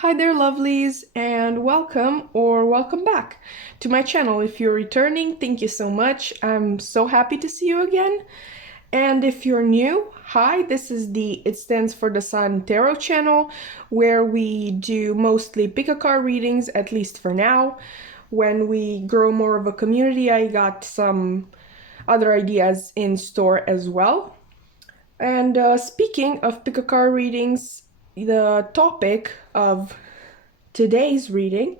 Hi there, lovelies, and welcome or welcome back to my channel. If you're returning, thank you so much. I'm so happy to see you again. And if you're new, hi, this is the It Stands for the Sun Tarot channel, where we do mostly pick-a-card readings, at least for now. When we grow more of a community, I got some other ideas in store as well. And speaking of pick-a-card readings, the topic of today's reading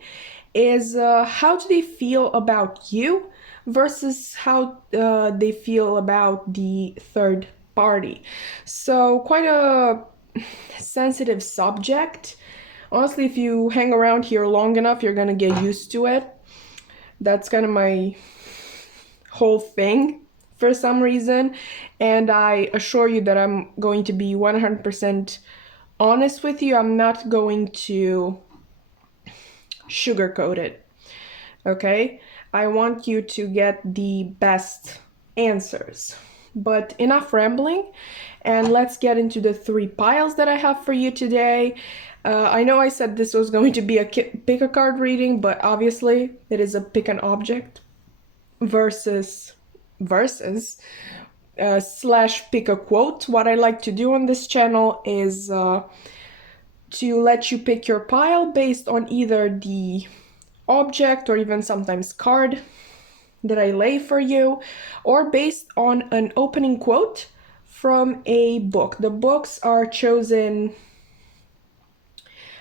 is how do they feel about you versus how they feel about the third party. So quite a sensitive subject. Honestly, if you hang around here long enough, you're gonna get used to it. That's kind of my whole thing for some reason, and I assure you that I'm going to be 100% honest with you. I'm not going to sugarcoat it, okay? I want you to get the best answers. But enough rambling, and let's get into the three piles that I have for you today. I know I said this was going to be a pick a card reading, but obviously it is a pick an object versus slash pick a quote. What I like to do on this channel is to let you pick your pile based on either the object or even sometimes card that I lay for you, or based on an opening quote from a book. The books are chosen,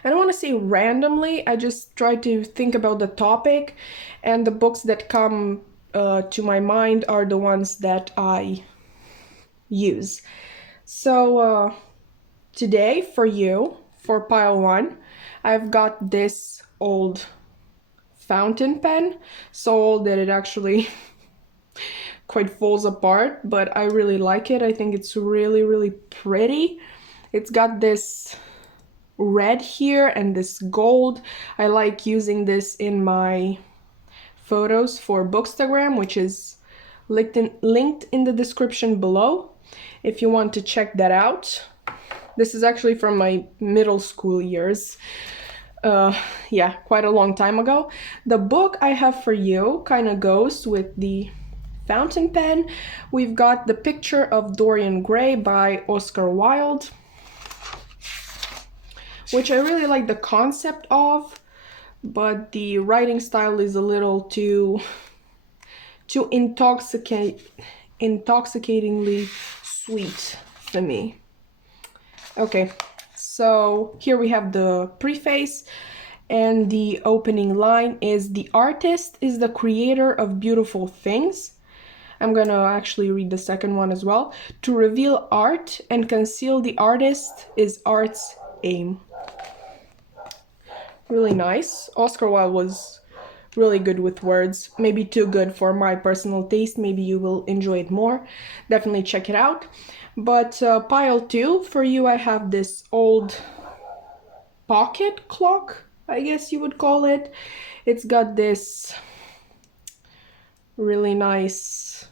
I don't want to say randomly, I just try to think about the topic, and the books that come to my mind are the ones that I use. So today for you, for pile one, I've got this old fountain pen, so old that it actually quite falls apart, but I really like it. I think it's really pretty. It's got this red here and this gold. I like using this in my photos for Bookstagram, which is linked in the description below if you want to check that out. This is actually from my middle school years. Yeah, quite a long time ago. The book I have for you kind of goes with the fountain pen. We've got The Picture of Dorian Gray by Oscar Wilde, which I really like the concept of, but the writing style is a little too intoxicatingly sweet for me. Okay, so here we have the preface, and the opening line is, "The artist is the creator of beautiful things." I'm gonna actually read the second one as well. "To reveal art and conceal the artist is art's aim." Really nice. Oscar Wilde was really good with words. Maybe too good for my personal taste. Maybe you will enjoy it more. Definitely check it out. But pile two, for you I have this old pocket clock, I guess you would call it. It's got this really nice,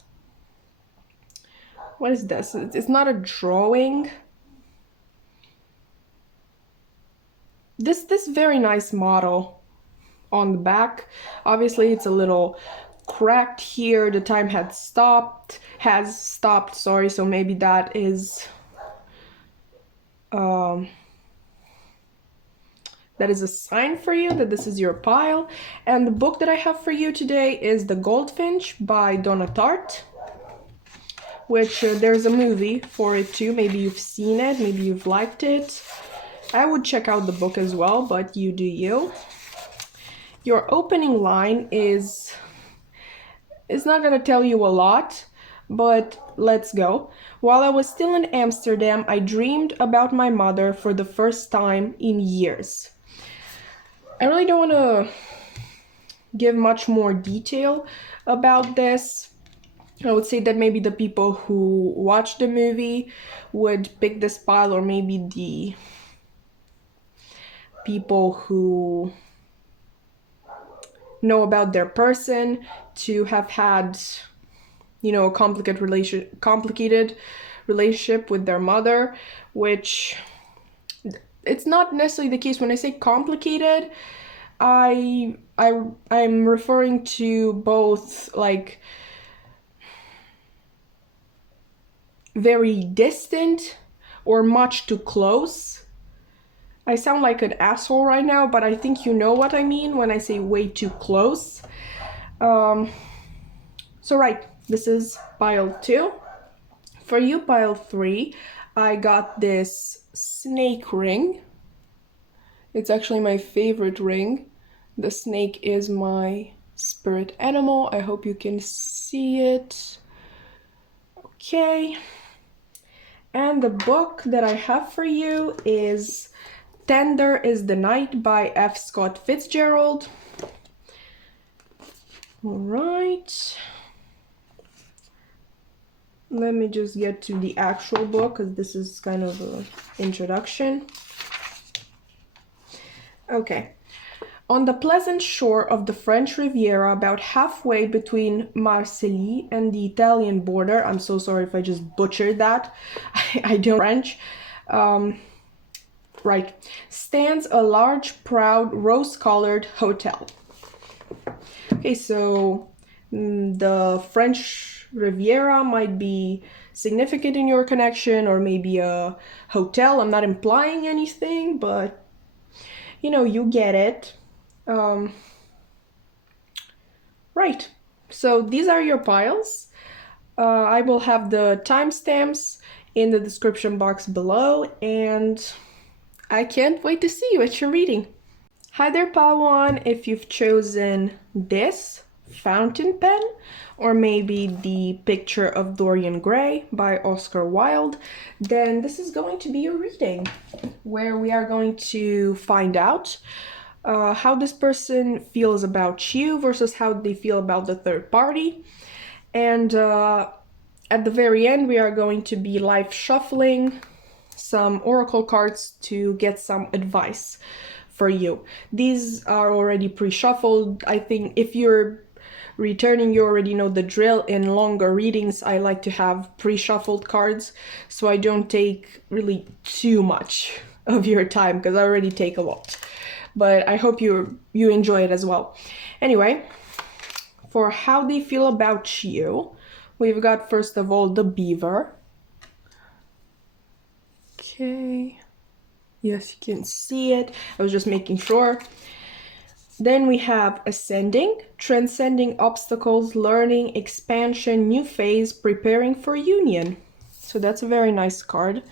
what is this? It's not a drawing. This very nice model on the back. Obviously it's a little cracked here. The time has stopped, sorry, so maybe that is a sign for you that this is your pile. And the book that I have for you today is The Golfinch by Donna Tartt, which there's a movie for it too. Maybe you've seen it, maybe you've liked it. I would check out the book as well, but you do you. Your opening line is not gonna tell you a lot, but let's go. "While I was still in Amsterdam, I dreamed about my mother for the first time in years." I really don't want to give much more detail about this. I would say that maybe the people who watch the movie would pick this pile, or maybe the people who know about their person to have had, you know, a complicated relationship with their mother, which it's not necessarily the case. When I say complicated, I'm referring to both like very distant or much too close. I sound like an asshole right now, but I think you know what I mean when I say way too close. So right, this is pile 2. For you, pile 3, I got this snake ring. It's actually my favorite ring. The snake is my spirit animal. I hope you can see it. Okay. And the book that I have for you is Tender is the Night by F. Scott Fitzgerald. All right. Let me just get to the actual book because this is kind of an introduction. Okay. On the pleasant shore of the French Riviera, about halfway between Marseille and the Italian border, I'm so sorry if I just butchered that, I don't French, right, stands a large, proud, rose-colored hotel. Okay, so the French Riviera might be significant in your connection, or maybe a hotel. I'm not implying anything, but you know, you get it. Right, so these are your piles. I will have the timestamps in the description box below, and I can't wait to see you at your reading. Hi there, pile 1. If you've chosen this fountain pen, or maybe the Picture of Dorian Gray by Oscar Wilde, then this is going to be your reading, where we are going to find out how this person feels about you versus how they feel about the third party. And at the very end, we are going to be live shuffling some oracle cards to get some advice for you. These are already pre-shuffled. I think if you're returning, you already know the drill. In longer readings, I like to have pre-shuffled cards, so I don't take really too much of your time, because I already take a lot. But I hope you enjoy it as well. Anyway, for how they feel about you, we've got first of all the beaver. Okay. Yes, you can see it. I was just making sure. Then we have ascending, transcending obstacles, learning, expansion, new phase, preparing for union. So that's a very nice card,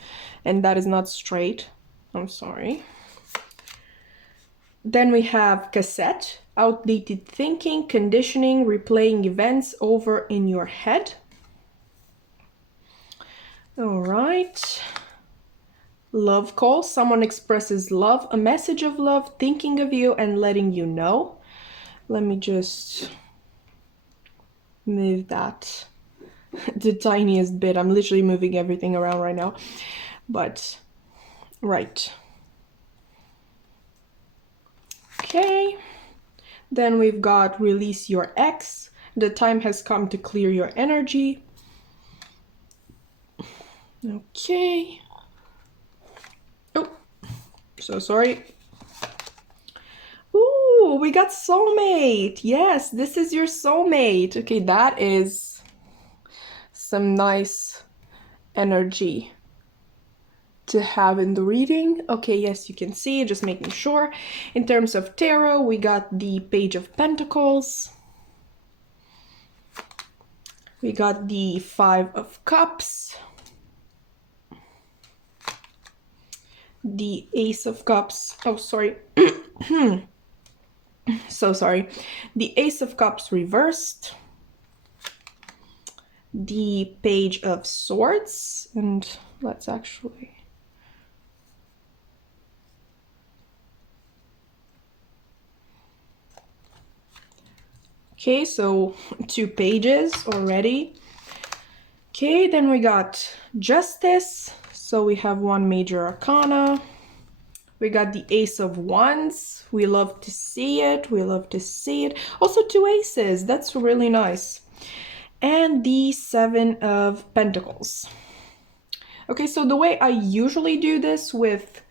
and that is not straight. I'm sorry. Then we have cassette, outdated thinking, conditioning, replaying events over in your head. All right. Love call, someone expresses love, a message of love, thinking of you and letting you know. Let me just move that the tiniest bit. I'm literally moving everything around right now. But, right. Okay. Then we've got release your ex. The time has come to clear your energy. Okay. Oh, so sorry. Ooh, we got soulmate. Yes, this is your soulmate. Okay, that is some nice energy to have in the reading. Okay, yes, you can see, just making sure. In terms of tarot, we got the Page of Pentacles. We got the Five of Cups. The Ace of Cups. Oh, sorry. So sorry. The Ace of Cups reversed. The Page of Swords. And let's actually... Okay, so 2 pages already. Okay, then we got Justice. So we have 1 major arcana. We got the Ace of Wands. We love to see it. We love to see it. Also 2 aces. That's really nice. And the 7 of Pentacles. Okay, so the way I usually do this with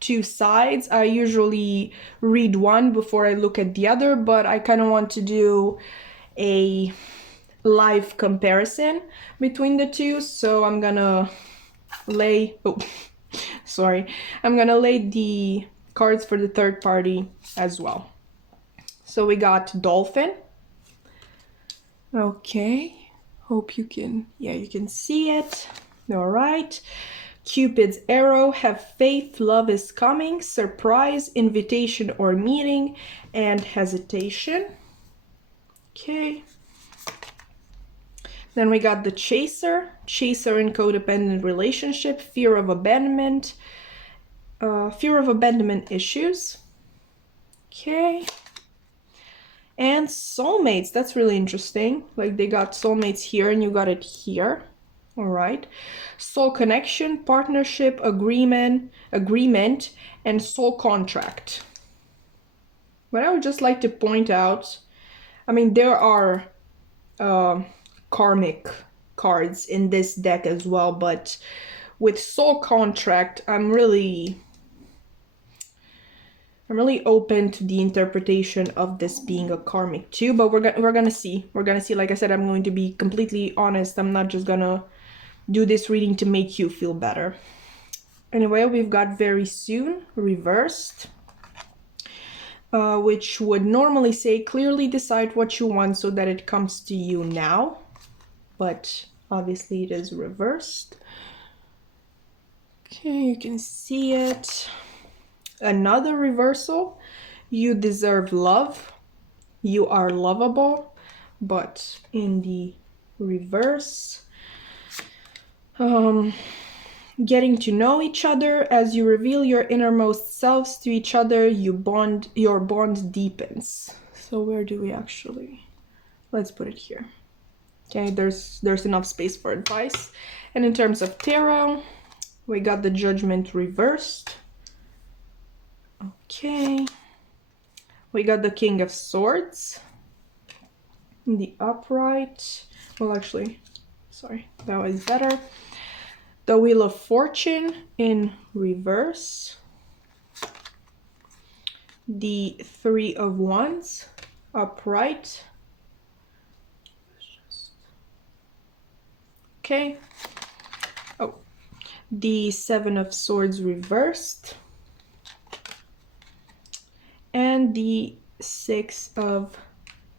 two sides. I usually read one before I look at the other, but I kind of want to do a live comparison between the two, so I'm gonna lay I'm gonna lay the cards for the third party as well. So we got Dolphin. Okay, hope you can see it. All right. Cupid's arrow, have faith, love is coming, surprise, invitation or meeting, and hesitation. Okay. Then we got the chaser in codependent relationship, fear of abandonment issues. Okay. And soulmates, that's really interesting. Like they got soulmates here and you got it here. All right. Soul connection, partnership, agreement, and soul contract. But I would just like to point out, I mean, there are karmic cards in this deck as well, but with soul contract, I'm really open to the interpretation of this being a karmic too, but we're gonna see. Like I said, I'm going to be completely honest. I'm not just gonna do this reading to make you feel better. Anyway, we've got very soon reversed, which would normally say clearly decide what you want so that it comes to you now, but obviously it is reversed. Okay, you can see it. Another reversal, you deserve love, you are lovable, but in the reverse. Getting to know each other, as you reveal your innermost selves to each other, your bond deepens. So where do we actually, let's put it here. Okay, there's enough space for advice. And in terms of tarot, we got the Judgment reversed. Okay, we got the King of Swords in the upright. Well, actually, sorry, that was better. The Wheel of Fortune in reverse. The Three of Wands upright. Okay. Oh, the Seven of Swords reversed. And the Six of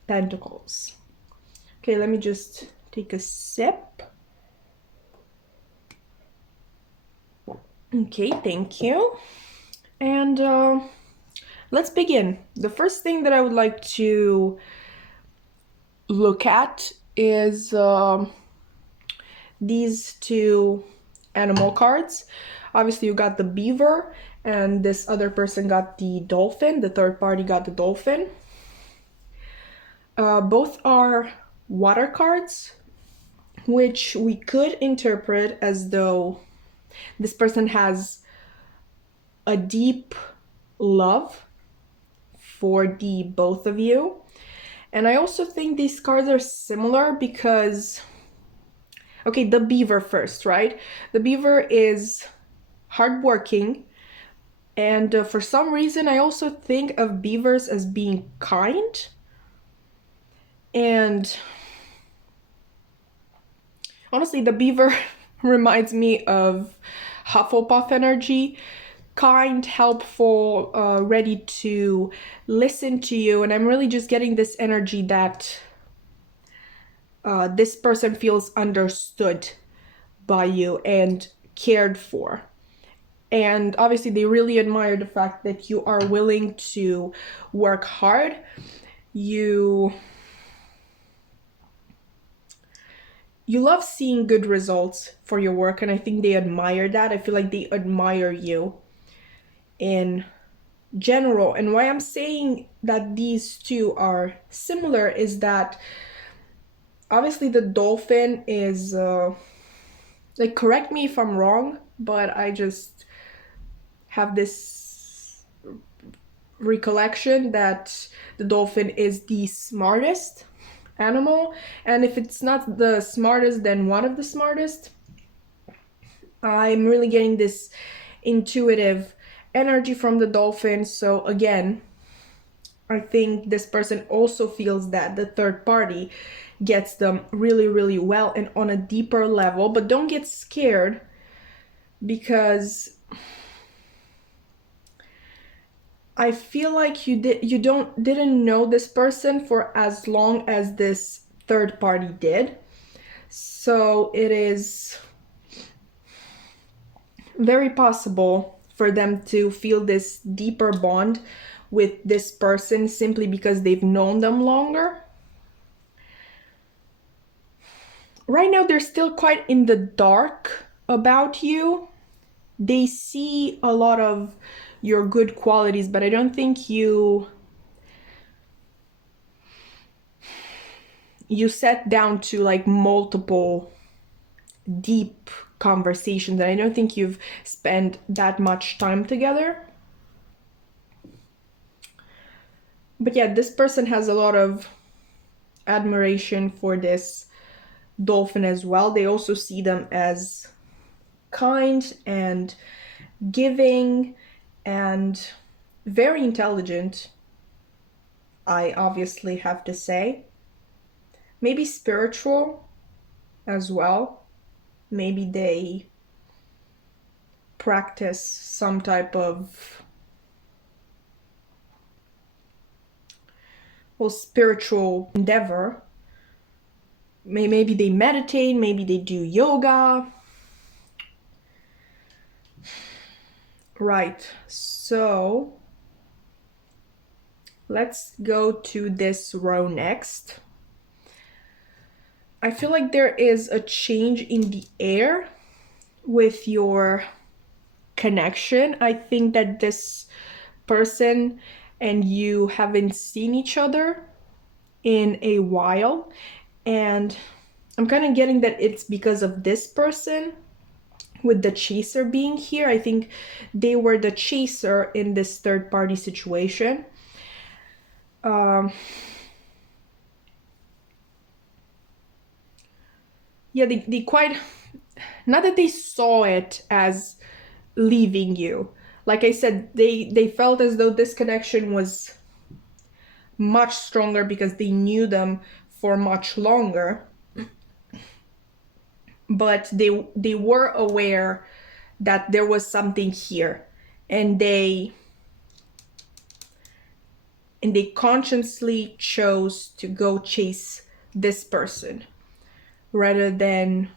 Pentacles. Okay, let me just take a sip. Okay, thank you. And let's begin. The first thing that I would like to look at is these two animal cards. Obviously, you got the beaver, and this other person got the dolphin. The third party got the dolphin. Both are water cards, which we could interpret as though this person has a deep love for the both of you. And I also think these cards are similar because, okay, the beaver first, right? The beaver is hardworking, and for some reason I also think of beavers as being kind. And honestly, the beaver reminds me of Hufflepuff energy. Kind, helpful, ready to listen to you. And I'm really just getting this energy that this person feels understood by you and cared for. And obviously they really admire the fact that you are willing to work hard. You love seeing good results for your work, and I think they admire that. I feel like they admire you in general. And why I'm saying that these two are similar is that obviously the dolphin is like, correct me if I'm wrong, but I just have this recollection that the dolphin is the smartest animal, and if it's not the smartest, then one of the smartest. I'm really getting this intuitive energy from the dolphin. So again, I think this person also feels that the third party gets them really, really well and on a deeper level. But don't get scared, because I feel like didn't know this person for as long as this third party did. So it is very possible for them to feel this deeper bond with this person simply because they've known them longer. Right now, they're still quite in the dark about you. They see a lot of your good qualities, but I don't think you sat down to like multiple deep conversations, and I don't think you've spent that much time together. But yeah, this person has a lot of admiration for this dolphin as well. They also see them as kind and giving and very intelligent, I obviously have to say. Maybe spiritual as well. Maybe they practice some type of spiritual endeavor. Maybe they meditate, maybe they do yoga. Right, so let's go to this row next. I feel like there is a change in the air with your connection. I think that this person and you haven't seen each other in a while, and I'm kind of getting that it's because of this person with the chaser being here. I think they were the chaser in this third party situation. Yeah, they quite, not that they saw it as leaving you. Like I said, they felt as though this connection was much stronger because they knew them for much longer. But they were aware that there was something here, and they consciously chose to go chase this person rather than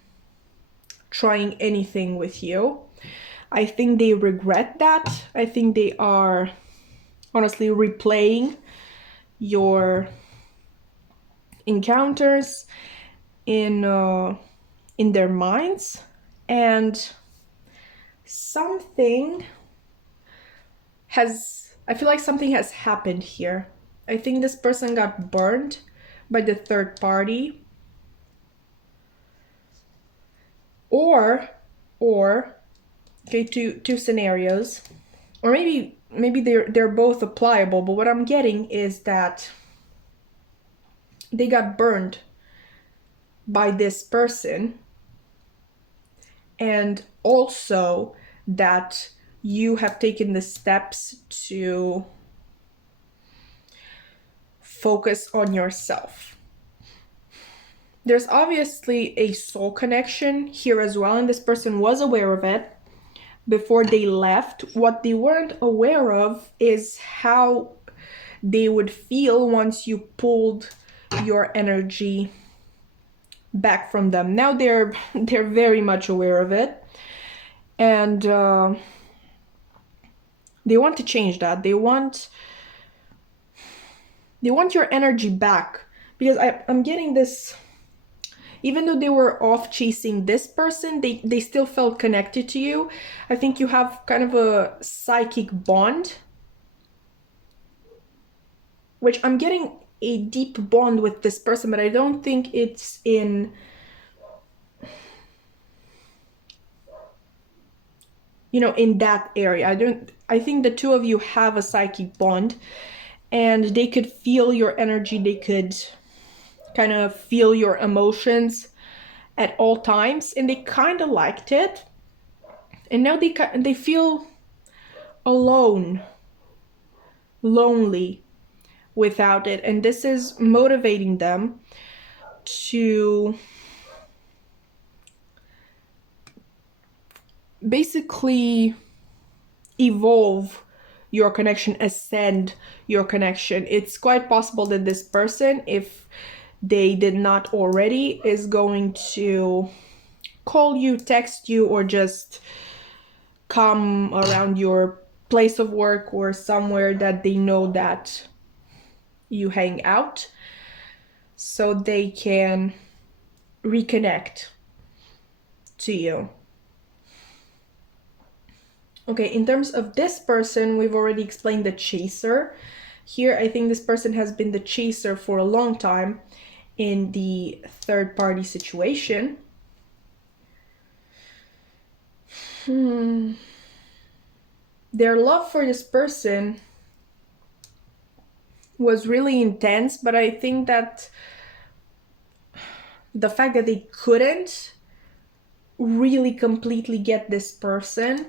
trying anything with you. I think they regret that. I think they are honestly replaying your encounters in their minds, and I feel like something has happened here. I think this person got burned by the third party, or okay, two scenarios, or maybe they're both applicable, but what I'm getting is that they got burned by this person, and also that you have taken the steps to focus on yourself. There's obviously a soul connection here as well, and this person was aware of it before they left. What they weren't aware of is how they would feel once you pulled your energy back from them. Now they're very much aware of it, and they want to change that. They want your energy back, because I'm getting this. Even though they were off chasing this person, they still felt connected to you. I think you have kind of a psychic bond, which I'm getting a deep bond with this person, but I don't think it's in, in that area. I think the two of you have a psychic bond, and they could feel your energy. They could kind of feel your emotions at all times, and they kind of liked it. And now they feel alone, lonely without it. And this is motivating them to basically evolve your connection, ascend your connection. It's quite possible that this person, if they did not already, is going to call you, text you, or just come around your place of work or somewhere that they know that you hang out, so they can reconnect to you. Okay, in terms of this person, we've already explained the chaser. Here, I think this person has been the chaser for a long time in the third party situation. Their love for this person was really intense, but I think that the fact that they couldn't really completely get this person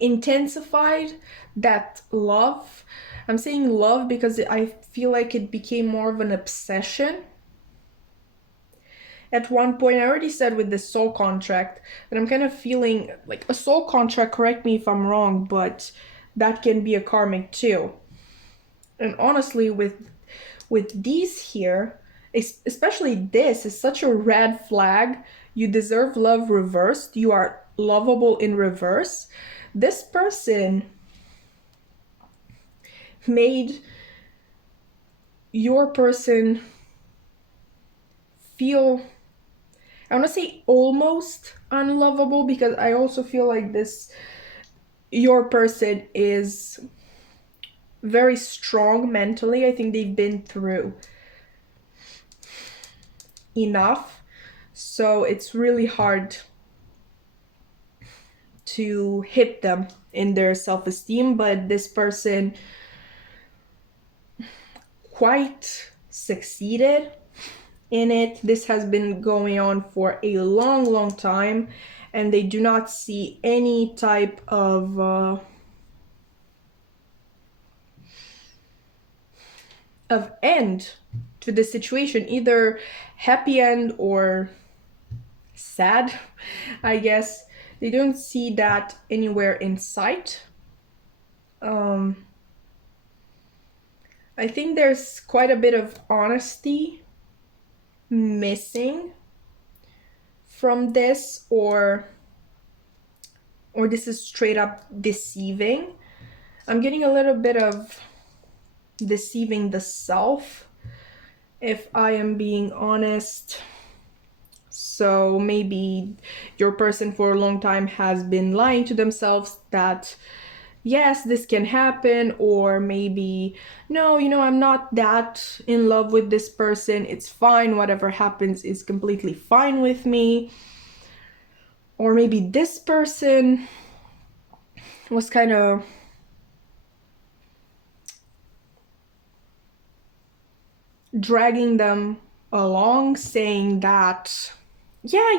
intensified that love. I'm saying love because I feel like it became more of an obsession. At one point, I already said with the soul contract that I'm kind of feeling like a soul contract, correct me if I'm wrong, but that can be a karmic too. And honestly, with these here, especially this is such a red flag. You deserve love reversed. You are lovable in reverse. This person made your person feel, I want to say almost unlovable, because I also feel like your person is very strong mentally. I think they've been through enough, so it's really hard to hit them in their self-esteem, but this person quite succeeded in it. This has been going on for a long time, and they do not see any type of end to the situation, either happy end or sad, I guess. They don't see that anywhere in sight. I think there's quite a bit of honesty missing from this, or this is straight up deceiving. I'm getting a little bit of deceiving the self, if I am being honest. So maybe your person for a long time has been lying to themselves that yes, this can happen, or maybe no, I'm not that in love with this person, it's fine, whatever happens is completely fine with me. Or maybe this person was kind of dragging them along, saying that yeah,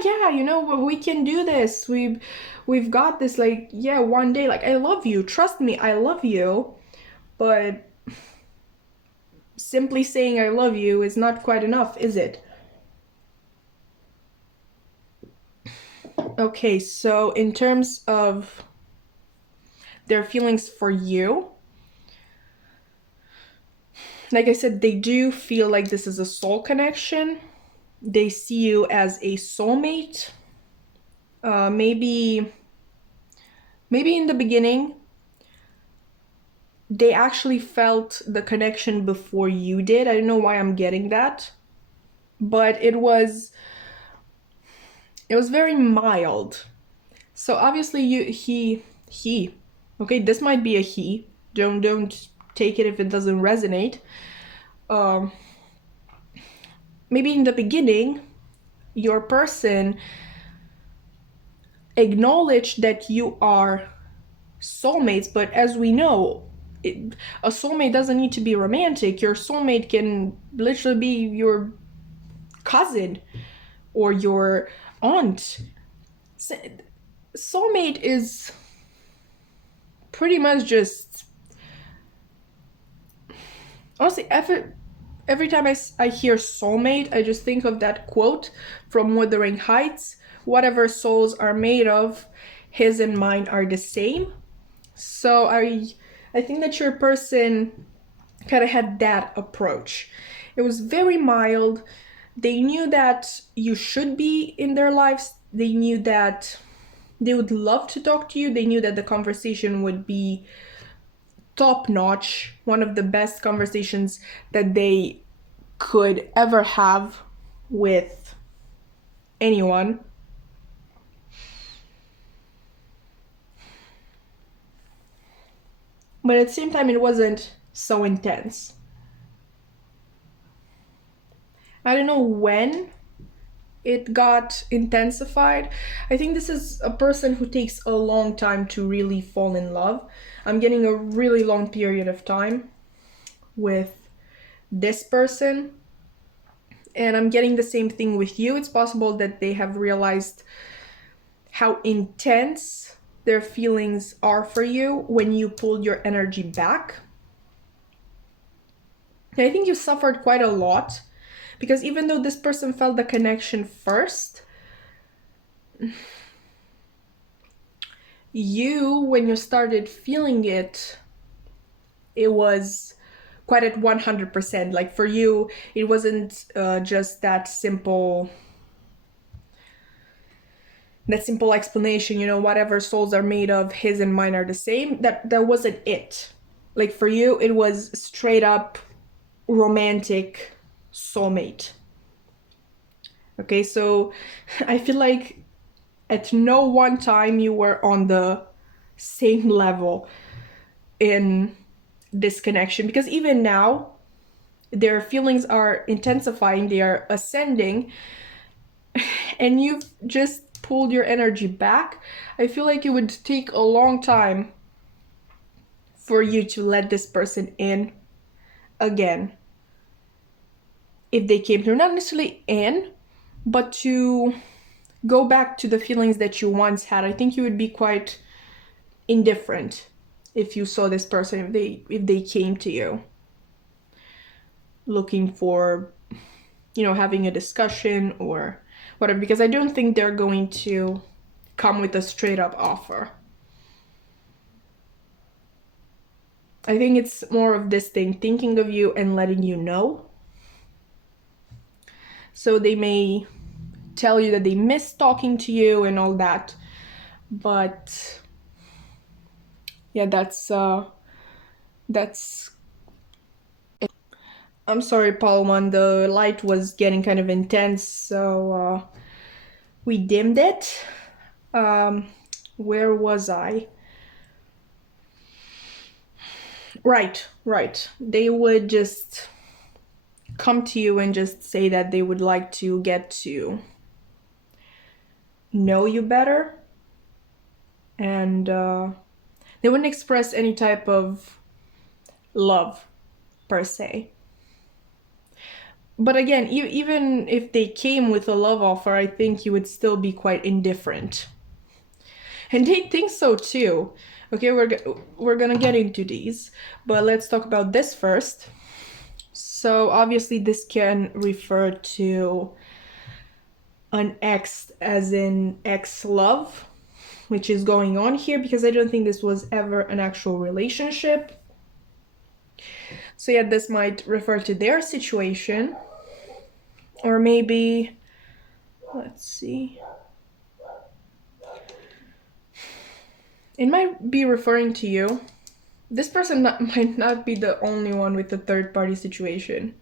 we can do this, we've got this, like, yeah, one day, like, I love you, trust me, I love you. But simply saying I love you is not quite enough, is it? Okay, so in terms of their feelings for you, like I said, they do feel like this is a soul connection. They see you as a soulmate. Maybe in the beginning, they actually felt the connection before you did. I don't know why I'm getting that, but it was very mild. So obviously he, okay, this might be a he. Don't take it if it doesn't resonate. Maybe in the beginning, your person acknowledged that you are soulmates, but as we know, a soulmate doesn't need to be romantic. Your soulmate can literally be your cousin or your aunt. soulmate is pretty much just, honestly, every time I hear soulmate, I just think of that quote from Wuthering Heights: whatever souls are made of, his and mine are the same. So I think that your person kind of had that approach. It was very mild. They knew that you should be in their lives. They knew that they would love to talk to you. They knew that the conversation would be top notch, one of the best conversations that they could ever have with anyone. But at the same time, it wasn't so intense. I don't know when it got intensified. I think this is a person who takes a long time to really fall in love. I'm getting a really long period of time with this person, and I'm getting the same thing with you. It's possible that they have realized how intense their feelings are for you when you pulled your energy back. And I think you suffered quite a lot, because even though this person felt the connection first, you, when you started feeling it, it was quite at 100%. Like for you, it wasn't just that simple explanation, you know, whatever souls are made of, his and mine are the same. That wasn't it. Like for you, it was straight up romantic soulmate. Okay, so I feel like at no one time you were on the same level in this connection, because even now their feelings are intensifying, they are ascending, and you've just pulled your energy back. I feel like it would take a long time for you to let this person in again if they came through, not necessarily in, but to go back to the feelings that you once had. I think you would be quite indifferent if you saw this person, if they came to you looking for, you know, having a discussion or whatever, because I don't think they're going to come with a straight up offer. I think it's more of this thing, thinking of you and letting you know. So they may tell you that they miss talking to you and all that, but yeah, that's I'm sorry, Paulman, the light was getting kind of intense, so we dimmed it. Where was I? Right. They would just come to you and just say that they would like to get to know you better, and they wouldn't express any type of love per se. But again, even if they came with a love offer, I think you would still be quite indifferent. And they think so too. Okay, we're gonna get into these, but let's talk about this first. So obviously this can refer to an ex, as in ex-love, which is going on here, because I don't think this was ever an actual relationship. So yeah, this might refer to their situation. Or maybe, let's see. It might be referring to you. This person might not be the only one with the third party situation.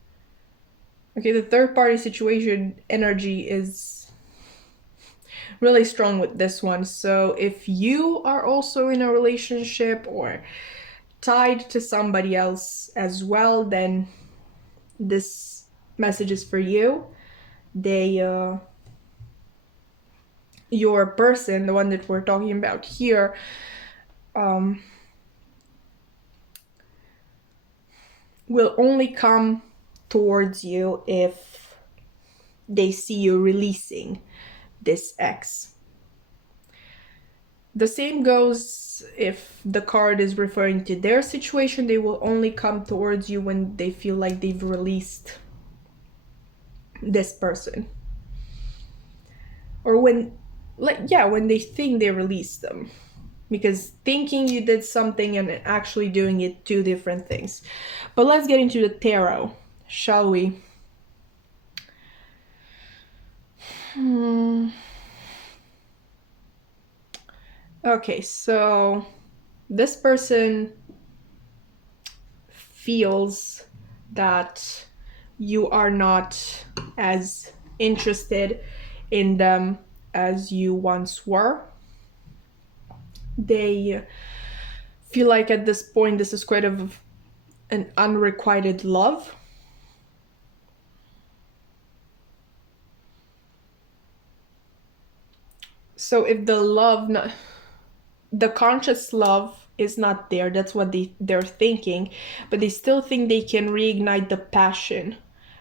Okay, the third party situation energy is really strong with this one. So if you are also in a relationship or tied to somebody else as well, then this message is for you. Your person, the one that we're talking about here, will only come towards you if they see you releasing this ex. The same goes if the card is referring to their situation. They will only come towards you when they feel like they've released this person. Or when they think they released them. Because thinking you did something and actually doing it, two different things. But let's get into the tarot, shall we? Okay, so this person feels that you are not as interested in them as you once were. They feel like at this point this is quite of an unrequited love. So if the conscious love is not there, that's what they're thinking, but they still think they can reignite the passion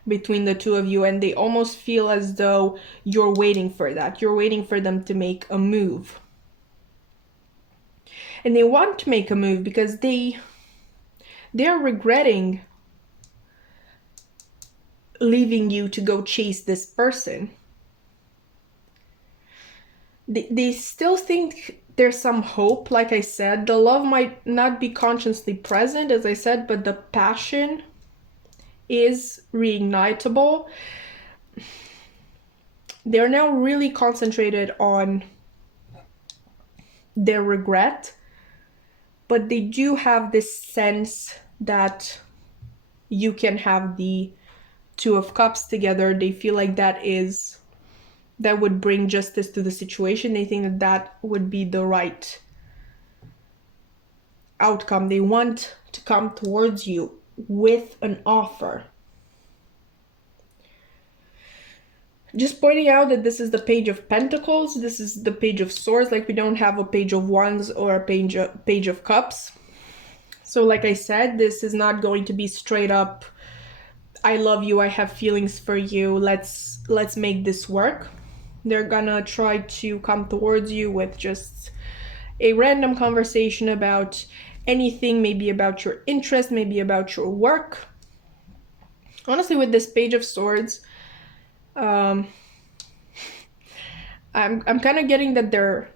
between the two of you, and they almost feel as though you're waiting for that. You're waiting for them to make a move. And they want to make a move because they're regretting leaving you to go chase this person. They still think there's some hope. Like I said, the love might not be consciously present, as I said, but the passion is reignitable. They're now really concentrated on their regret, but they do have this sense that you can have the Two of Cups together. They feel like that would bring justice to the situation. They think that would be the right outcome. They want to come towards you with an offer. Just pointing out that this is the Page of Pentacles. This is the Page of Swords. Like, we don't have a Page of Wands or a Page of Cups. So like I said, this is not going to be straight up, I love you, I have feelings for you, let's make this work. They're gonna try to come towards you with just a random conversation about anything, maybe about your interest, maybe about your work. Honestly, with this Page of Swords, I'm kind of getting that they're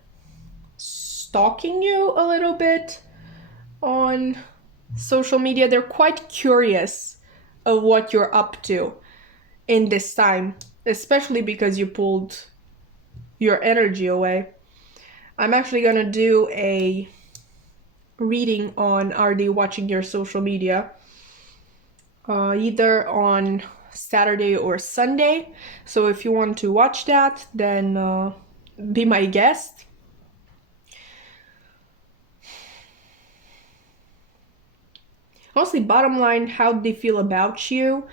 stalking you a little bit on social media. They're quite curious of what you're up to in this time, especially because you pulled your energy away. I'm actually gonna do a reading on are they watching your social media, either on Saturday or Sunday. So if you want to watch that, then be my guest. Mostly, bottom line, how they feel about you.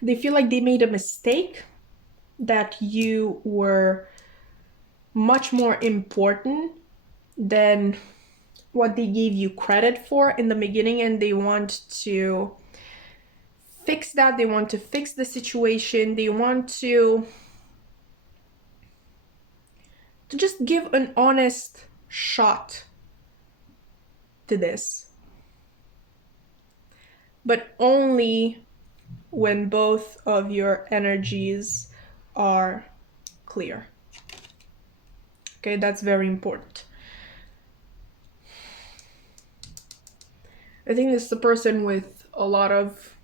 They feel like they made a mistake, that you were much more important than what they gave you credit for in the beginning, and they want to fix that. They want to fix the situation. They want to just give an honest shot to this, but only when both of your energies are clear. Okay, that's very important. I think this is a person with a lot of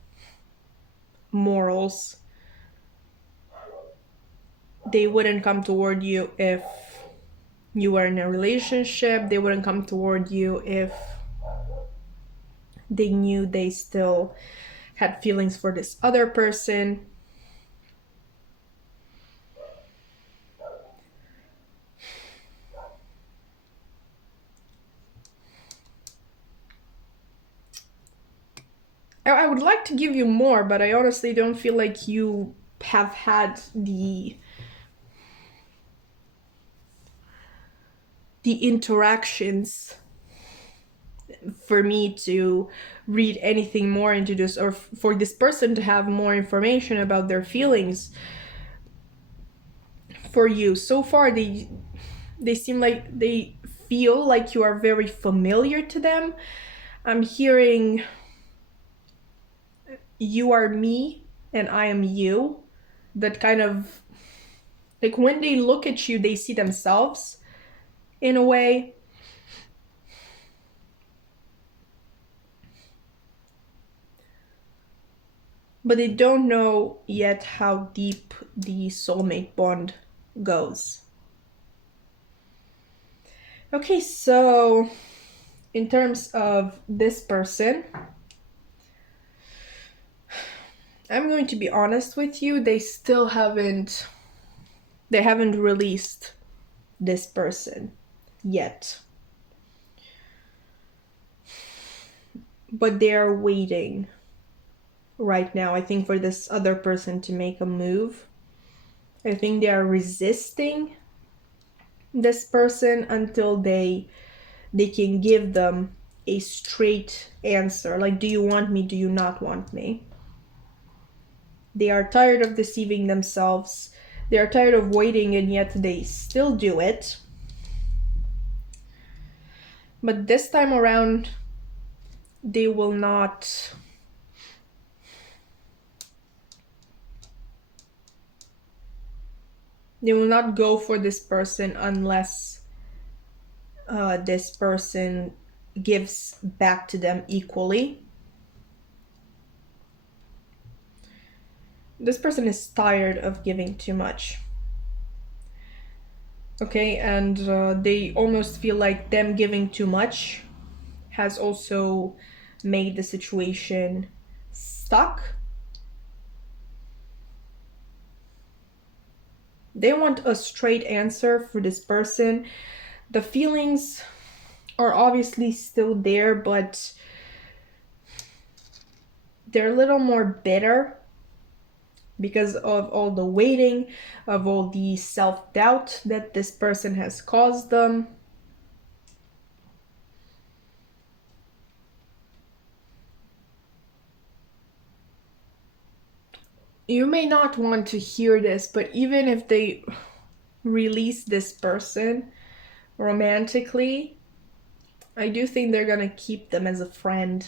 morals. They wouldn't come toward you if you were in a relationship. They wouldn't come toward you if they knew they still had feelings for this other person. I would like to give you more, but I honestly don't feel like you have had the interactions for me to read anything more into this, or for this person to have more information about their feelings for you. So far, They seem like they feel like you are very familiar to them. I'm hearing you are me and I am you. That kind of, like when they look at you, they see themselves in a way. But they don't know yet how deep the soulmate bond goes. Okay, so in terms of this person, I'm going to be honest with you, they haven't released this person yet. But they are waiting right now, I think, for this other person to make a move. I think they are resisting this person until they can give them a straight answer. Like, do you want me? Do you not want me? They are tired of deceiving themselves. They are tired of waiting, and yet they still do it. But this time around, they will not go for this person unless this person gives back to them equally. This person is tired of giving too much. Okay, and they almost feel like them giving too much has also made the situation stuck. They want a straight answer for this person. The feelings are obviously still there, but they're a little more bitter because of all the waiting, of all the self-doubt that this person has caused them. You may not want to hear this, but even if they release this person romantically, I do think they're gonna keep them as a friend.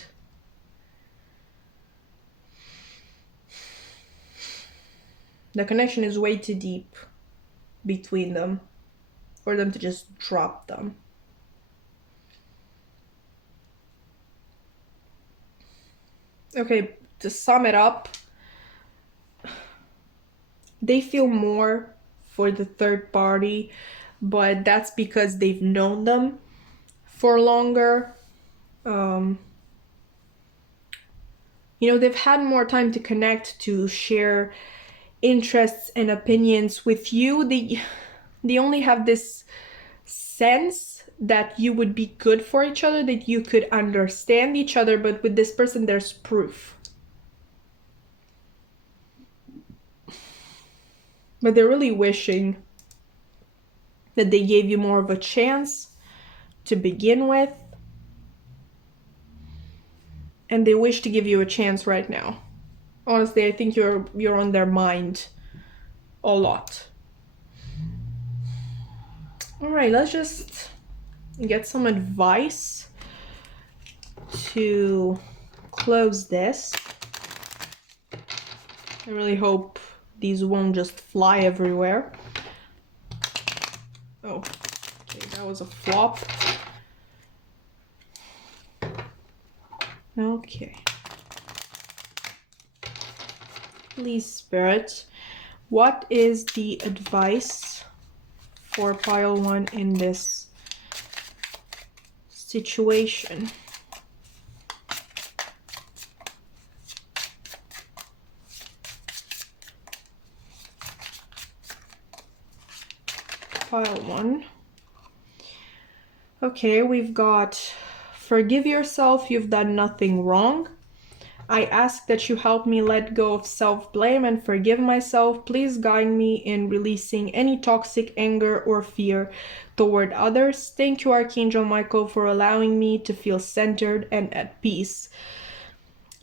The connection is way too deep between them for them to just drop them. Okay, to sum it up, they feel more for the third party, but that's because they've known them for longer. They've had more time to connect, to share interests and opinions with you. They only have this sense that you would be good for each other, that you could understand each other, but with this person there's proof. But they're really wishing that they gave you more of a chance to begin with, and they wish to give you a chance right now. Honestly, I think you're on their mind a lot. All right, let's just get some advice to close this. I really hope these won't just fly everywhere. Oh, okay, that was a flop. Okay. Please, Spirit, what is the advice for pile 1 in this situation? Pile 1. Okay, we've got forgive yourself, you've done nothing wrong. I ask that you help me let go of self-blame and forgive myself. Please guide me in releasing any toxic anger or fear toward others. Thank you, Archangel Michael, for allowing me to feel centered and at peace.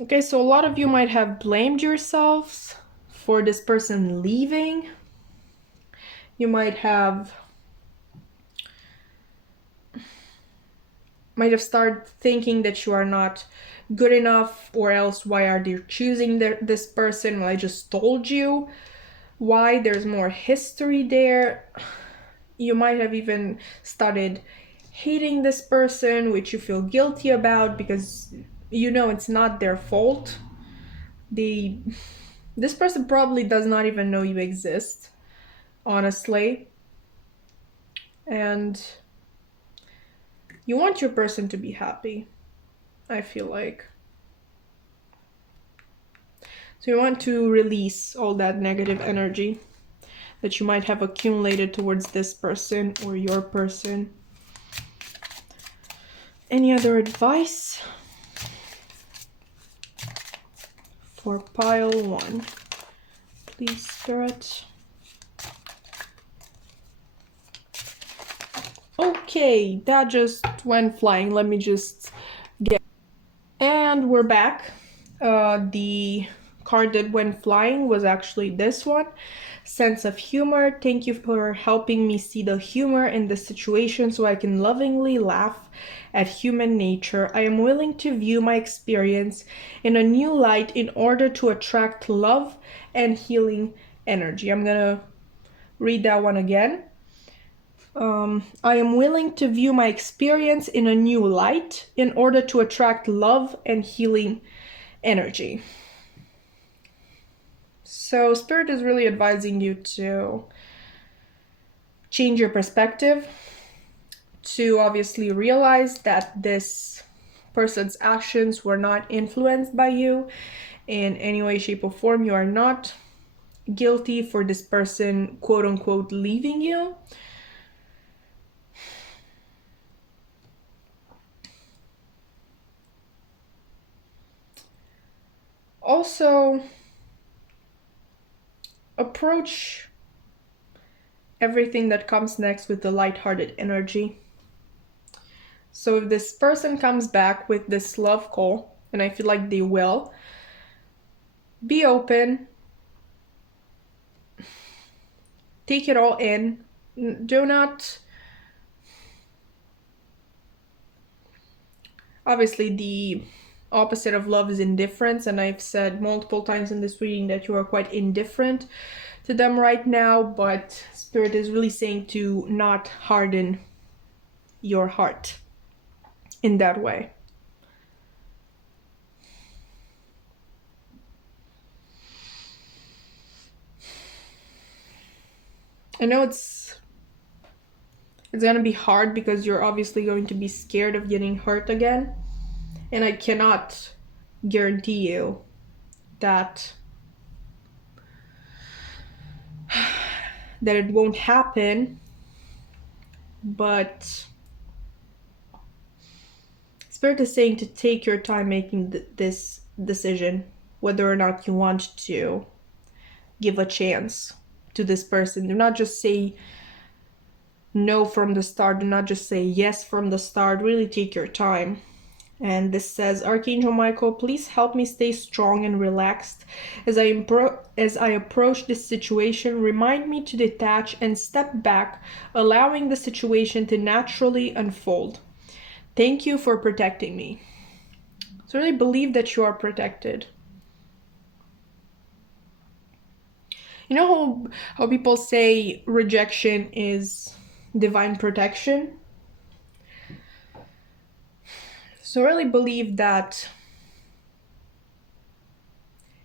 Okay, so a lot of you might have blamed yourselves for this person leaving. You might have might have started thinking that you are not good enough, or else why are they choosing this person? Well, I just told you why. There's more history there. You might have even started hating this person, which you feel guilty about because you know it's not their fault. This person probably does not even know you exist, honestly. And you want your person to be happy, I feel like. So you want to release all that negative energy that you might have accumulated towards this person or your person. Any other advice for pile 1? Please, Spirit. Okay, that just went flying. Let me just get... And we're back. The card that went flying was actually this one. Sense of humor. Thank you for helping me see the humor in the situation so I can lovingly laugh at human nature. I am willing to view my experience in a new light in order to attract love and healing energy. I'm gonna read that one again. I am willing to view my experience in a new light in order to attract love and healing energy. So Spirit is really advising you to change your perspective, to obviously realize that this person's actions were not influenced by you in any way, shape, or form. You are not guilty for this person, quote unquote, leaving you. Also, approach everything that comes next with the lighthearted energy. So if this person comes back with this love call, and I feel like they will, be open, take it all in. Do not... Obviously, the opposite of love is indifference, and I've said multiple times in this reading that you are quite indifferent to them right now, but Spirit is really saying to not harden your heart in that way. I know it's gonna be hard because you're obviously going to be scared of getting hurt again, and I cannot guarantee you that it won't happen, but Spirit is saying to take your time making this decision, whether or not you want to give a chance to this person. Do not just say no from the start. Do not just say yes from the start. Really take your time. And this says, Archangel Michael, please help me stay strong and relaxed as I approach this situation. Remind me to detach and step back, allowing the situation to naturally unfold. Thank you for protecting me. So really believe that you are protected. You know how people say rejection is divine protection? So really believe that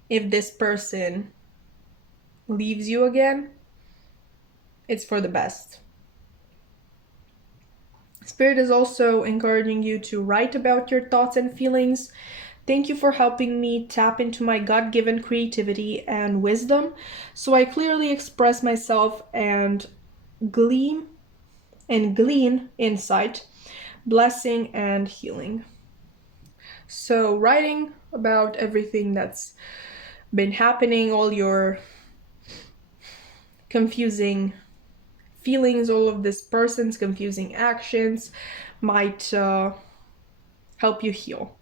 if this person leaves you again, it's for the best. Spirit is also encouraging you to write about your thoughts and feelings. Thank you for helping me tap into my God-given creativity and wisdom so I clearly express myself and glean insight, blessing, and healing. So writing about everything that's been happening, all your confusing feelings, all of this person's confusing actions might help you heal.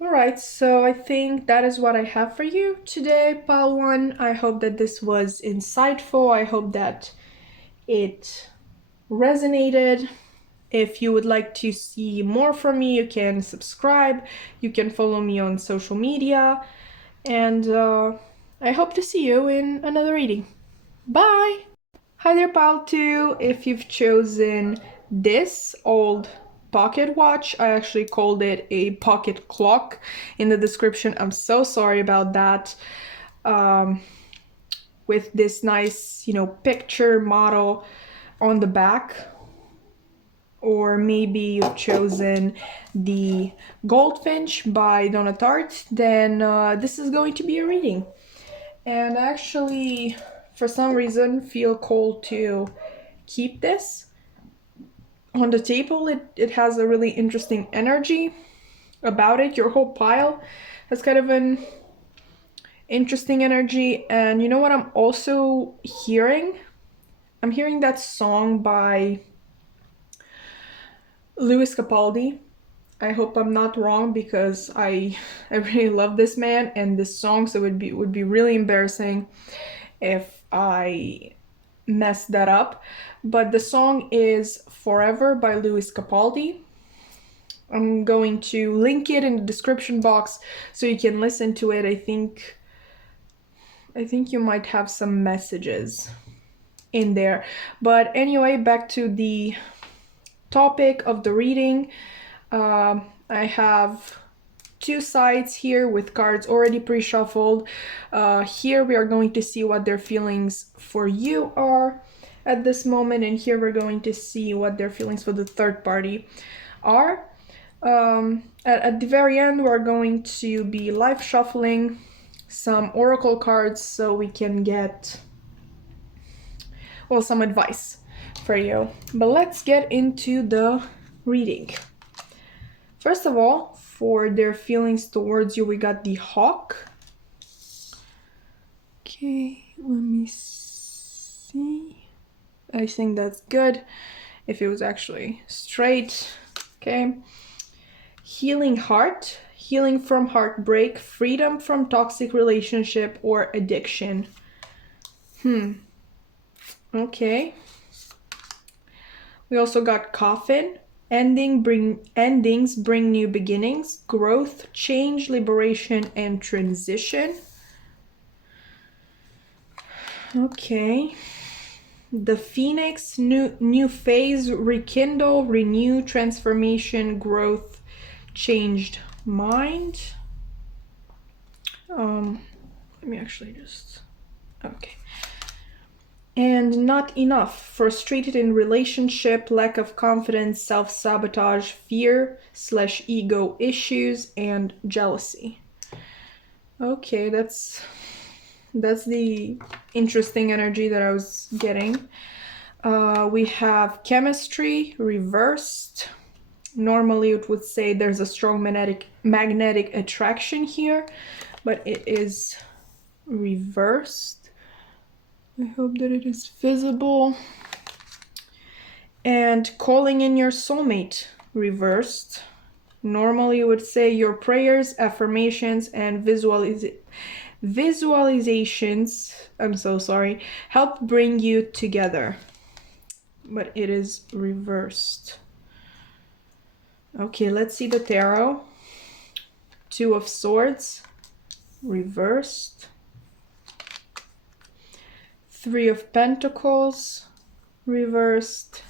Alright, so I think that is what I have for you today, Pile 1. I hope that this was insightful. I hope that it resonated. If you would like to see more from me, you can subscribe, you can follow me on social media, and I hope to see you in another reading. Bye! Hi there, pal 2. If you've chosen this old pocket watch, I actually called it a pocket clock in the description. I'm so sorry about that. With this nice, picture model on the back. Or maybe you've chosen the Goldfinch by Donna Tartt, then this is going to be a reading. And I actually, for some reason, feel called to keep this on the table. It has a really interesting energy about it. Your whole pile has kind of an interesting energy. And you know what I'm also hearing? I'm hearing that song by Lewis Capaldi. I hope I'm not wrong because I really love this man and this song, so it would be really embarrassing if I messed that up. But the song is Forever by Lewis Capaldi. I'm going to link it in the description box so you can listen to it. I think you might have some messages in there. But anyway, back to the topic of the reading. I have 2 sides here with cards already pre-shuffled. Here we are going to see what their feelings for you are at this moment, and here we're going to see what their feelings for the third party are. At the very end, we're going to be live shuffling some oracle cards so we can get, well, some advice for you. But let's get into the reading. First of all, for their feelings towards you, we got the hawk. Okay, let me see. I think that's good. If it was actually straight. Okay. Healing heart, healing from heartbreak, freedom from toxic relationship or addiction. Okay. We also got coffin. Endings bring new beginnings, growth, change, liberation, and transition. Okay. The phoenix, new phase, rekindle, renew, transformation, growth, changed mind. Let me actually just, okay. And not enough, frustrated in relationship, lack of confidence, self-sabotage, fear/ego issues, and jealousy. Okay, that's the interesting energy that I was getting. We have chemistry reversed. Normally it would say there's a strong magnetic attraction here, but it is reversed. I hope that it is visible. And calling in your soulmate reversed. Normally you would say your prayers, affirmations, and visualizations, I'm so sorry, help bring you together. But it is reversed. Okay, let's see the tarot. 2 of Swords, reversed. 3 of Pentacles, reversed.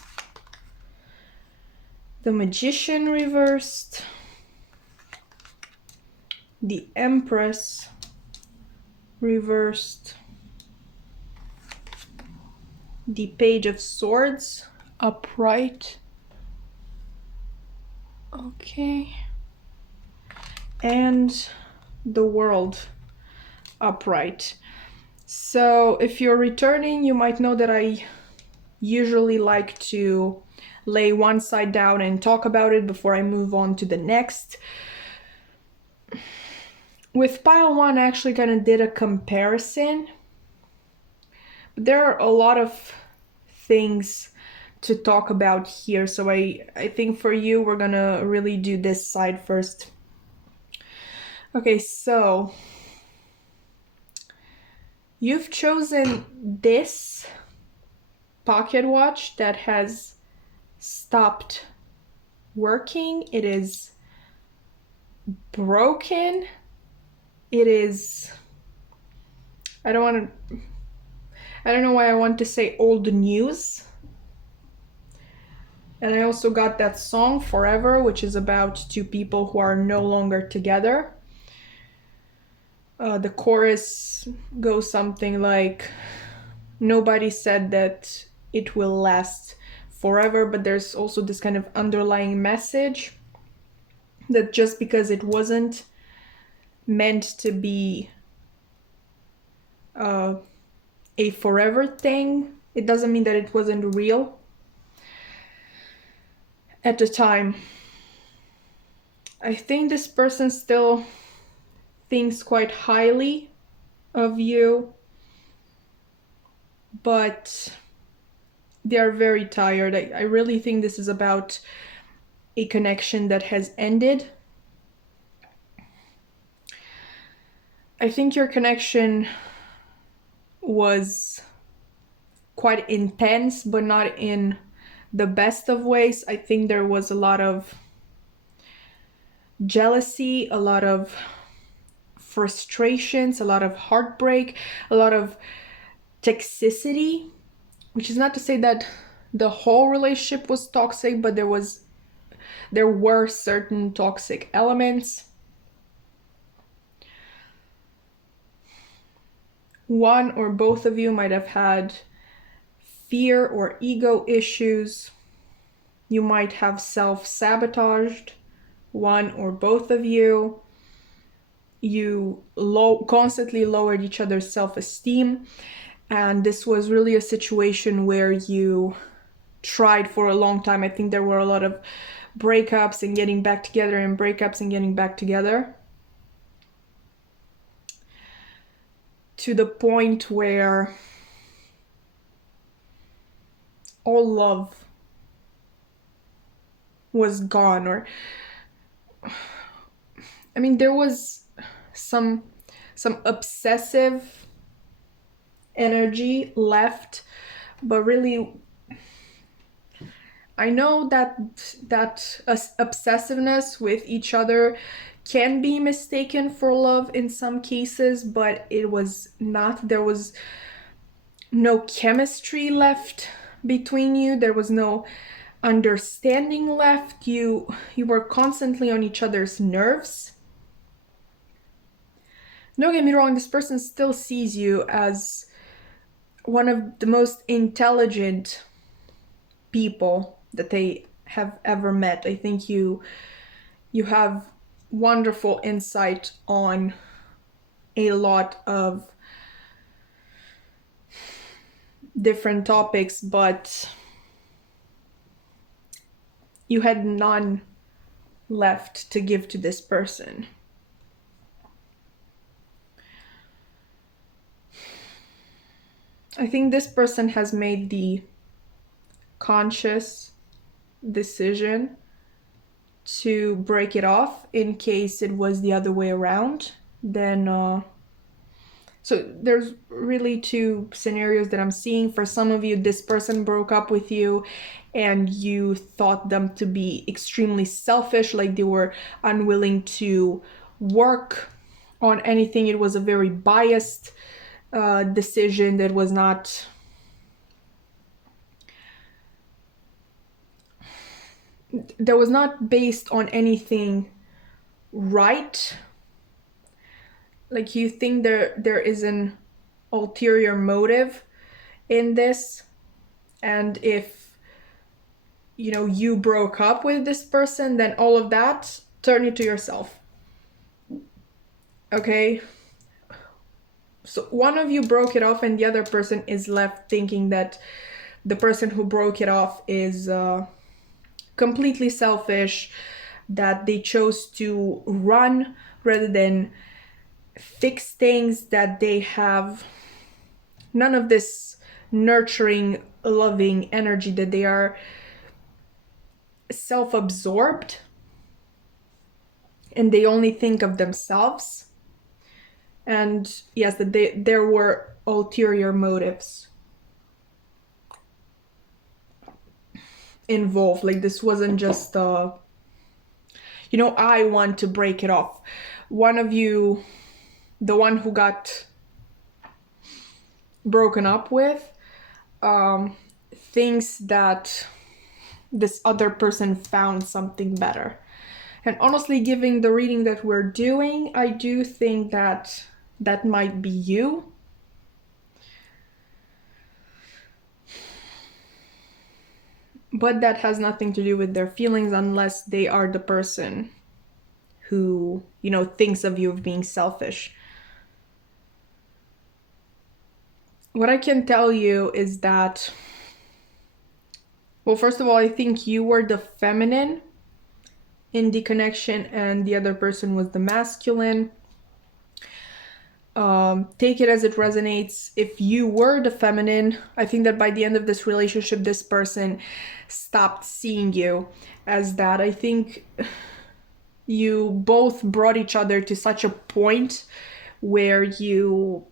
The Magician, reversed. The Empress, reversed. The Page of Swords, upright. Okay. And the World, upright. So if you're returning, you might know that I usually like to lay one side down and talk about it before I move on to the next. With pile 1, I actually kind of did a comparison. But there are a lot of things to talk about here, so I think for you, we're gonna really do this side first. Okay, so you've chosen this pocket watch that has stopped working, it is broken, it is, I don't know why I want to say old news. And I also got that song Forever, which is about two people who are no longer together. The chorus goes something like, nobody said that it will last forever, but there's also this kind of underlying message that just because it wasn't meant to be a forever thing, it doesn't mean that it wasn't real at the time. I think this person still thinks quite highly of you, but they are very tired. I really think this is about a connection that has ended. I think your connection was quite intense, but not in the best of ways. I think there was a lot of jealousy, a lot of frustrations, a lot of heartbreak, a lot of toxicity, which is not to say that the whole relationship was toxic, but there were certain toxic elements. One or both of you might have had fear or ego issues. You might have self-sabotaged, one or both of you. You constantly lowered each other's self-esteem. And this was really a situation where you tried for a long time. I think there were a lot of breakups and getting back together and breakups and getting back together. To the point where all love was gone, or I mean, there was some obsessive energy left, but really I know that obsessiveness with each other can be mistaken for love in some cases, but it was not. There was no chemistry left between you. There was no understanding left. You were constantly on each other's nerves. Don't get me wrong, this person still sees you as one of the most intelligent people that they have ever met. I think you have wonderful insight on a lot of different topics, but you had none left to give to this person. I think this person has made the conscious decision to break it off. In case it was the other way around, then so there's really two scenarios that I'm seeing. For some of you, this person broke up with you and you thought them to be extremely selfish, like they were unwilling to work on anything. It was a very biased decision that was not based on anything right. Like, you think there is an ulterior motive in this, and if you broke up with this person, then all of that, turn it to yourself. Okay? So one of you broke it off and the other person is left thinking that the person who broke it off is completely selfish, that they chose to run rather than fix things, that they have none of this nurturing, loving energy, that they are self-absorbed and they only think of themselves. And yes, that there were ulterior motives. involved. Like this wasn't just you know, I want to break it off. One of you, the one who got broken up with, thinks that this other person found something better. And honestly, given the reading that we're doing, I do think that that might be you. But that has nothing to do with their feelings unless they are the person who, you know, thinks of you of being selfish. What I can tell you is that, well, first of all, I think you were the feminine in the connection and the other person was the masculine. Take it as it resonates. If you were the feminine, I think that by the end of this relationship, this person stopped seeing you as that. I think you both brought each other to such a point where you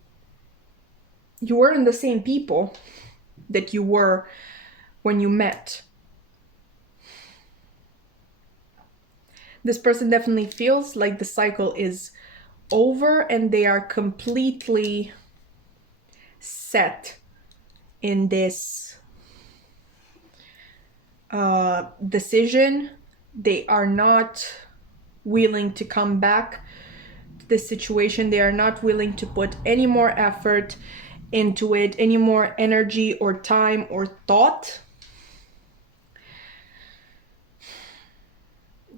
weren't the same people that you were when you met. This person definitely feels like the cycle is over and they are completely set in this decision. They are not willing to come back to this situation. They are not willing to put any more effort into it, any more energy or time or thought.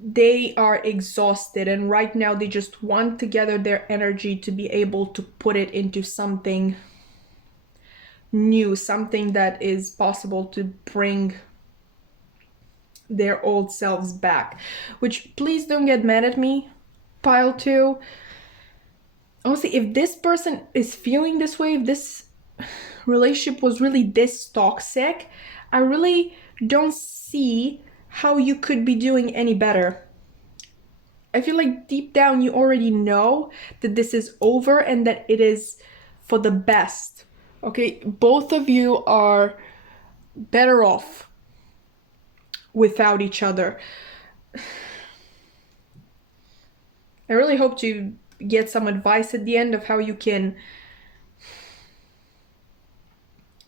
They are exhausted and right now they just want to gather their energy to be able to put it into something new, something that is possible to bring their old selves back. Which, please don't get mad at me, pile 2. Honestly, if this person is feeling this way, if this relationship was really this toxic, I really don't see how you could be doing any better. I feel like deep down you already know that this is over and that it is for the best. Okay, both of you are better off without each other. I really hope to get some advice at the end of how you can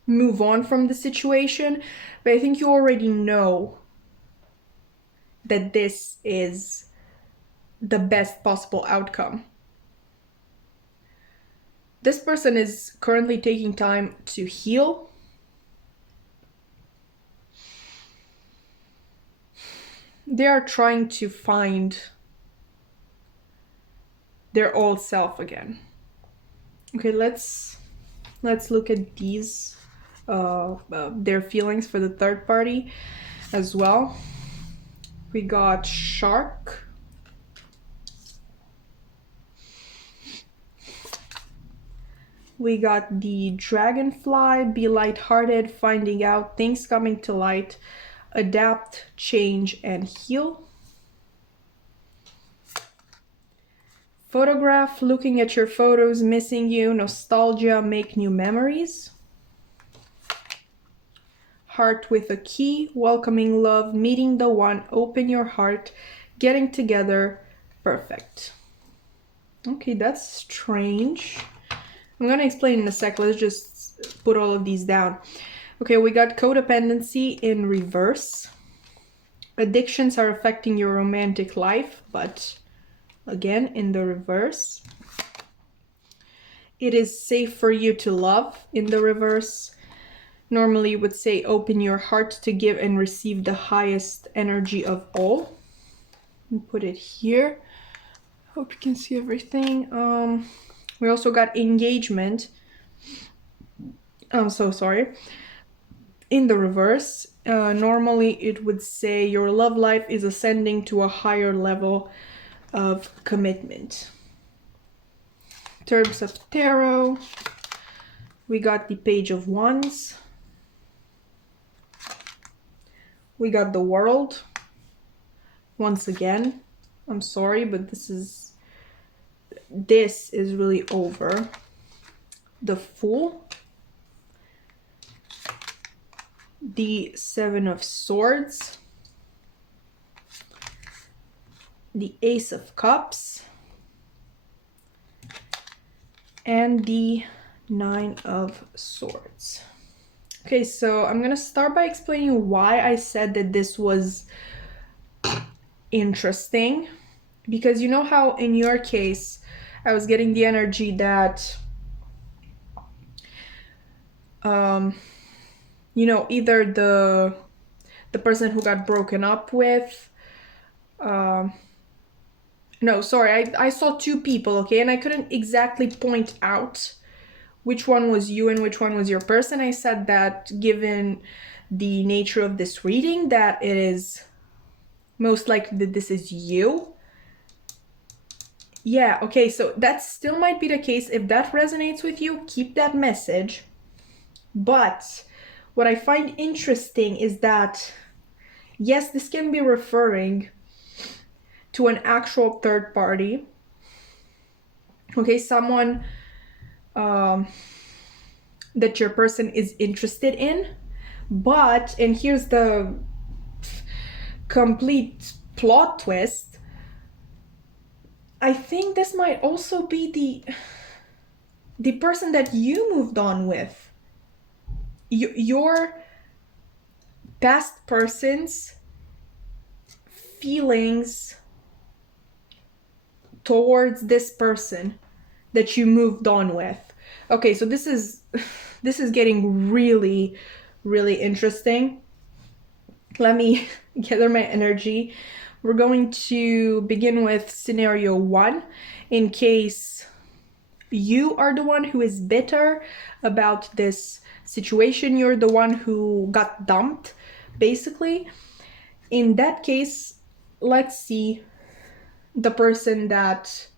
move on from the situation, but I think you already know that this is the best possible outcome. This person is currently taking time to heal. They are trying to find their old self again. Okay, let's look at these their feelings for the third party as well. We got Shark. We got the Dragonfly, be lighthearted, finding out, things coming to light, adapt, change, and heal. Photograph, looking at your photos, missing you, nostalgia, make new memories. Heart with a key, welcoming love, meeting the one, open your heart, getting together, perfect. Okay, that's strange. I'm gonna explain in a sec, let's just put all of these down. Okay, we got codependency in reverse. Addictions are affecting your romantic life, but again, in the reverse. It is safe for you to love in the reverse. Normally you would say open your heart to give and receive the highest energy of all. Put it here. Hope you can see everything. We also got engagement. I'm so sorry. In the reverse, normally it would say your love life is ascending to a higher level of commitment. Terms of Tarot. We got the Page of Wands. We got the World. Once again, I'm sorry, but this is really over. The Fool. the Seven of Swords, the Ace of Cups, and the Nine of Swords. Okay, so I'm gonna start by explaining why I said that this was interesting. Because you know how in your case, I was getting the energy that, you know, either the person who got broken up with, no, sorry, I saw two people, okay, and I couldn't exactly point out which one was you and which one was your person. I said that given the nature of this reading, that it is most likely that this is you. Yeah, okay, so that still might be the case. If that resonates with you, keep that message. But what I find interesting is that, yes, this can be referring to an actual third party. Okay, someone that your person is interested in. But, and here's the complete plot twist, I think this might also be the person that you moved on with. Your past person's feelings towards this person that you moved on with. Okay, so this is getting really, really interesting. Let me gather my energy. We're going to begin with scenario 1, in case you are the one who is bitter about this situation. You're the one who got dumped, basically. In that case, let's see the person that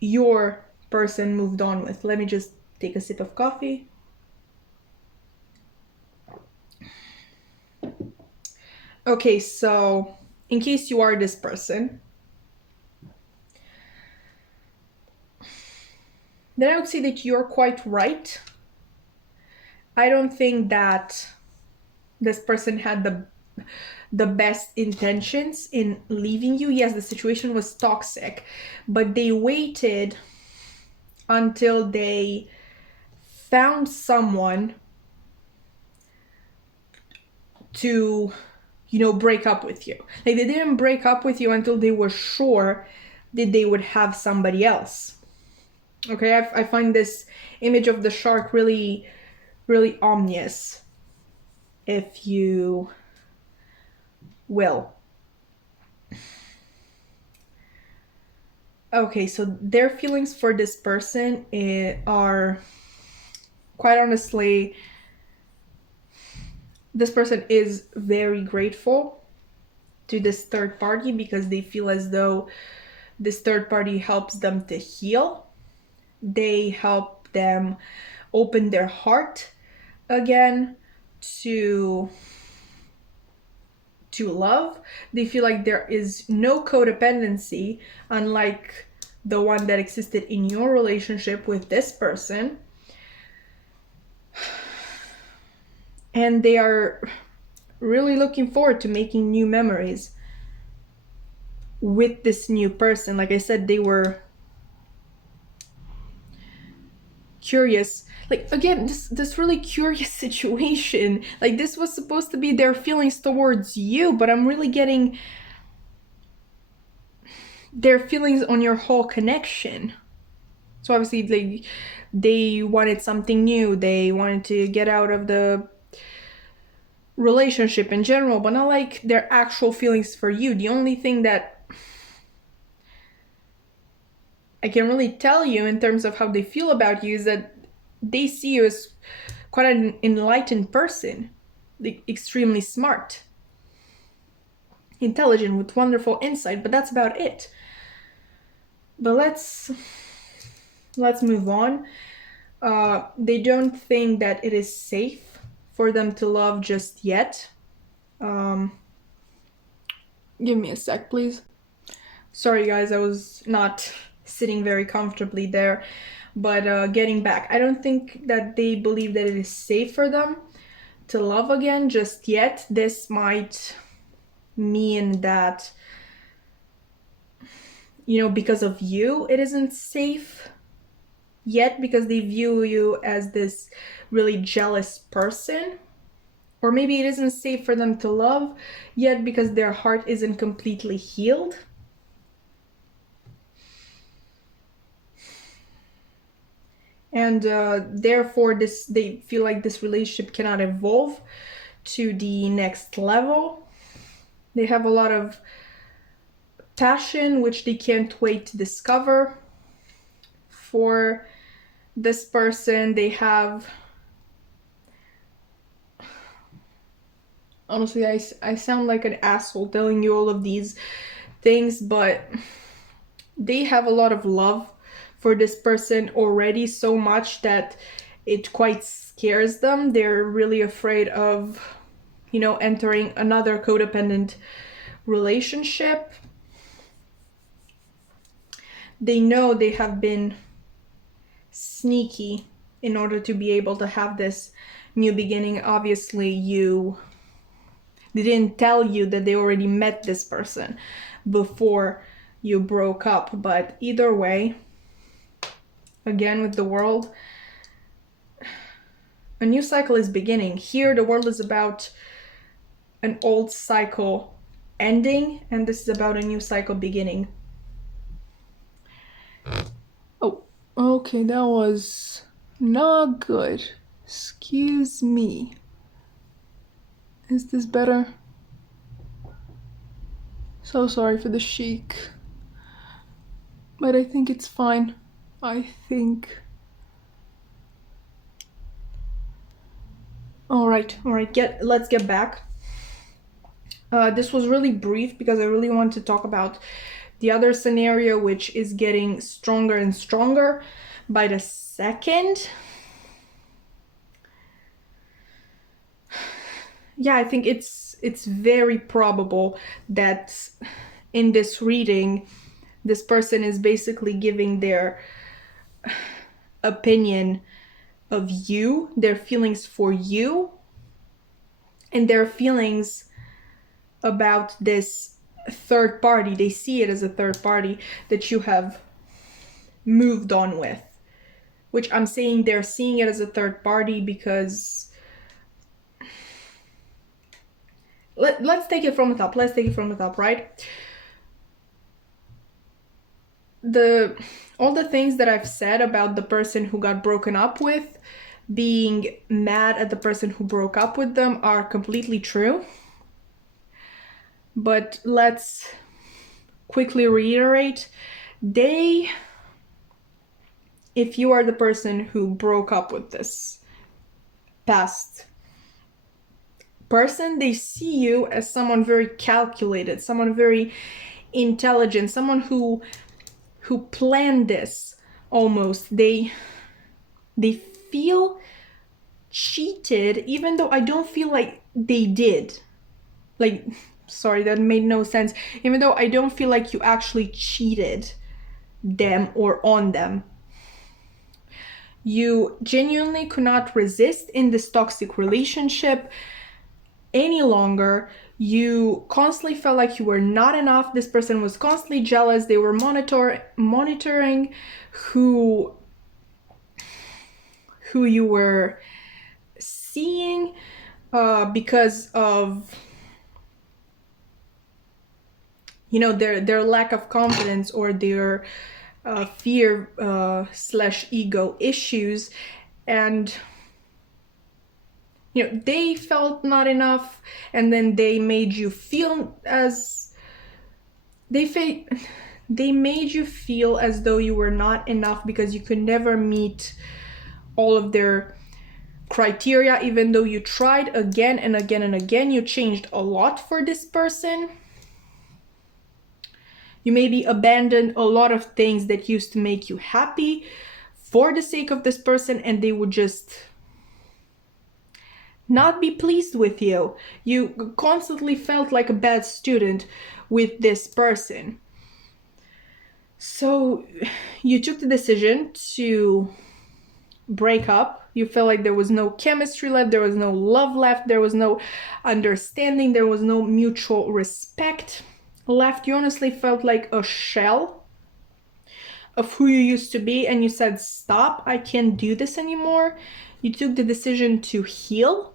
your person moved on with. Let me just take a sip of coffee. Okay, so in case you are this person, then I would say that you're quite right. I don't think that this person had the best intentions in leaving you. Yes, the situation was toxic, but they waited until they found someone to, you know, break up with you. Like, they didn't break up with you until they were sure that they would have somebody else. Okay, I find this image of the shark really, really ominous, if you will. Okay, so their feelings for this person are, quite honestly, this person is very grateful to this third party because they feel as though this third party helps them to heal. They help them open their heart again to love. They feel like there is no codependency, unlike the one that existed in your relationship with this person. And they are really looking forward to making new memories with this new person. Like I said, they were curious. Like, again, this really curious situation. Like, this was supposed to be their feelings towards you, but I'm really getting their feelings on your whole connection. So obviously, like, they wanted something new. They wanted to get out of the relationship in general, but not like their actual feelings for you. The only thing that I can really tell you in terms of how they feel about you is that they see you as quite an enlightened person, like extremely smart, intelligent, with wonderful insight, but that's about it. But let's move on. They don't think that it is safe for them to love just yet. Give me a sec, please. Sorry, guys, I was not sitting very comfortably there. But getting back, I don't think that they believe that it is safe for them to love again just yet. This might mean that, you know, because of you, it isn't safe yet, because they view you as this really jealous person. Or maybe it isn't safe for them to love yet because their heart isn't completely healed. And therefore they feel like this relationship cannot evolve to the next level. They have a lot of passion, which they can't wait to discover for this person. They have, honestly, I sound like an asshole telling you all of these things, but they have a lot of love for this person already, so much that it quite scares them. They're really afraid of, you know, entering another codependent relationship. They know they have been sneaky in order to be able to have this new beginning. Obviously, they didn't tell you that they already met this person before you broke up, but either way, again with the world, a new cycle is beginning. Here the world is about an old cycle ending, and this is about a new cycle beginning. Oh, okay, that was not good. Excuse me. Is this better? So sorry for the shake, but I think it's fine. I think. All right, let's get back. This was really brief because I really want to talk about the other scenario, which is getting stronger and stronger by the second. Yeah, I think it's very probable that in this reading, this person is basically giving their opinion of you, their feelings for you, and their feelings about this third party. They see it as a third party that you have moved on with, which I'm saying they're seeing it as a third party because let's take it from the top, right? All the things that I've said about the person who got broken up with being mad at the person who broke up with them are completely true. But let's quickly reiterate, if you are the person who broke up with this past person, they see you as someone very calculated, someone very intelligent, someone who planned this almost. They feel cheated, even though I don't feel like they did. Like, sorry, that made no sense. Even though I don't feel like you actually cheated them or on them. You genuinely could not resist in this toxic relationship any longer. You constantly felt like you were not enough. This person was constantly jealous. They were monitoring who you were seeing because of, you know, their lack of confidence or their fear / ego issues. And you know, they felt not enough, and then they made you feel as they made you feel as though you were not enough because you could never meet all of their criteria, even though you tried again and again and again. You changed a lot for this person. You maybe abandoned a lot of things that used to make you happy for the sake of this person, and they would just not be pleased with you. You constantly felt like a bad student with this person. So you took the decision to break up You felt like there was no chemistry left, there was no love left, there was no understanding, there was no mutual respect left. You honestly felt like a shell of who you used to be, and you said, stop, I can't do this anymore. You took the decision to heal.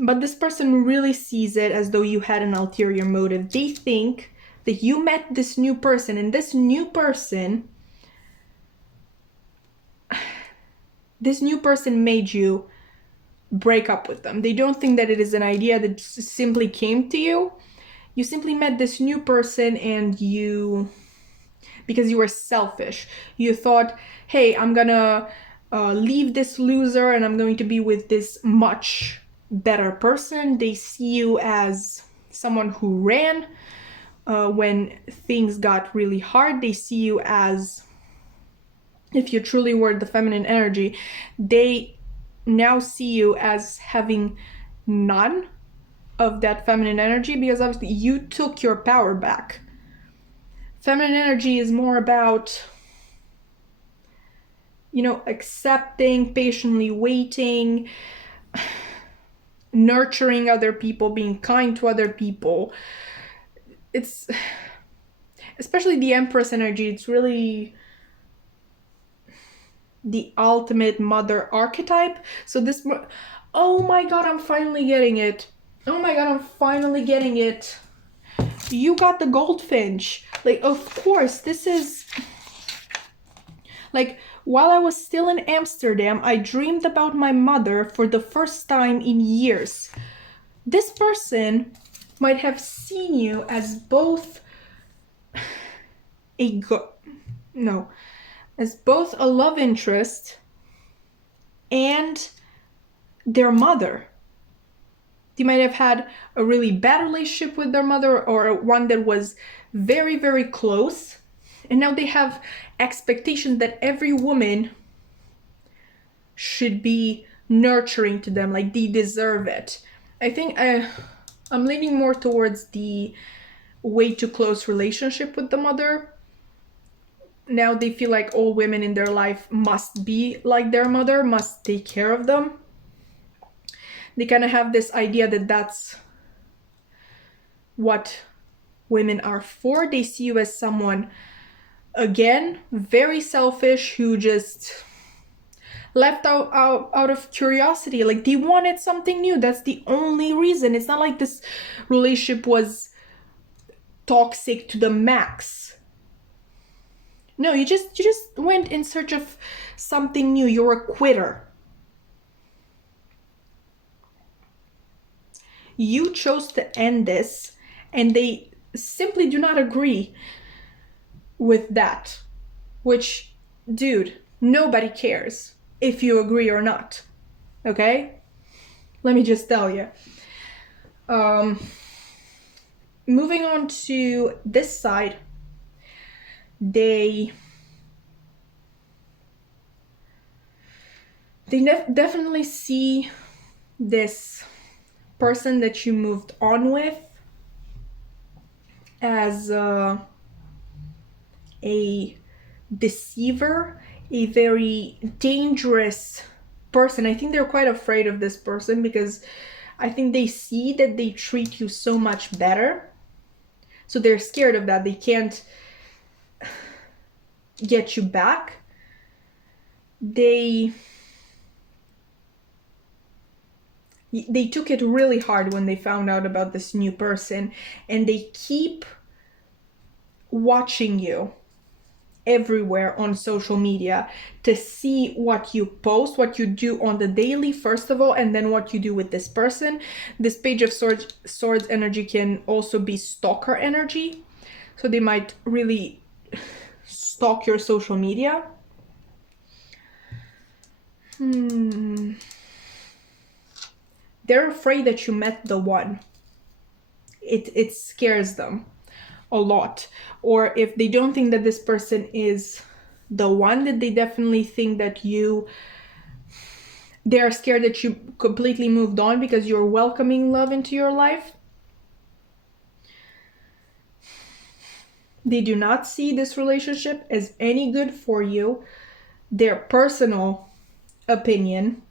But this person really sees it as though you had an ulterior motive. They think that you met this new person, and this new person made you break up with them. They don't think that it is an idea that simply came to you. You simply met this new person, and because you were selfish, you thought, hey, I'm gonna leave this loser and I'm going to be with this much better person. They see you as someone who ran when things got really hard. They see you as, if you truly were the feminine energy, they now see you as having none of that feminine energy, because obviously you took your power back. Feminine energy is more about, accepting, patiently waiting, nurturing other people, being kind to other people. It's, especially the Empress energy, it's really the ultimate mother archetype. So this, oh my god, I'm finally getting it. Oh my god, I'm finally getting it. You got the Goldfinch. Like, of course, this is, like, while I was still in Amsterdam, I dreamed about my mother for the first time in years. This person might have seen you as both as both a love interest and their mother. They might have had a really bad relationship with their mother, or one that was very, very close. And now they have expectations that every woman should be nurturing to them, like they deserve it. I think I'm leaning more towards the way too close relationship with the mother. Now they feel like all women in their life must be like their mother, must take care of them. They kind of have this idea that that's what women are for. They see you as someone, again, very selfish, who just left out of curiosity. Like, they wanted something new. That's the only reason. It's not like this relationship was toxic to the max. No, you just went in search of something new. You're a quitter. You chose to end this, and they simply do not agree with that. Which, dude, nobody cares if you agree or not. Okay? Let me just tell you. Moving on to this side, they definitely see this person that you moved on with as a deceiver, a very dangerous person. I think they're quite afraid of this person, because I think they see that they treat you so much better. So they're scared of that. They can't get you back. They took it really hard when they found out about this new person, and they keep watching you everywhere on social media to see what you post, what you do on the daily, first of all, and then what you do with this person. This Page of Swords energy can also be stalker energy. So they might really stalk your social media. They're afraid that you met the one. It scares them a lot. Or if they don't think that this person is the one, that they definitely think that they're scared that you completely moved on because you're welcoming love into your life. They do not see this relationship as any good for you. Their personal opinion,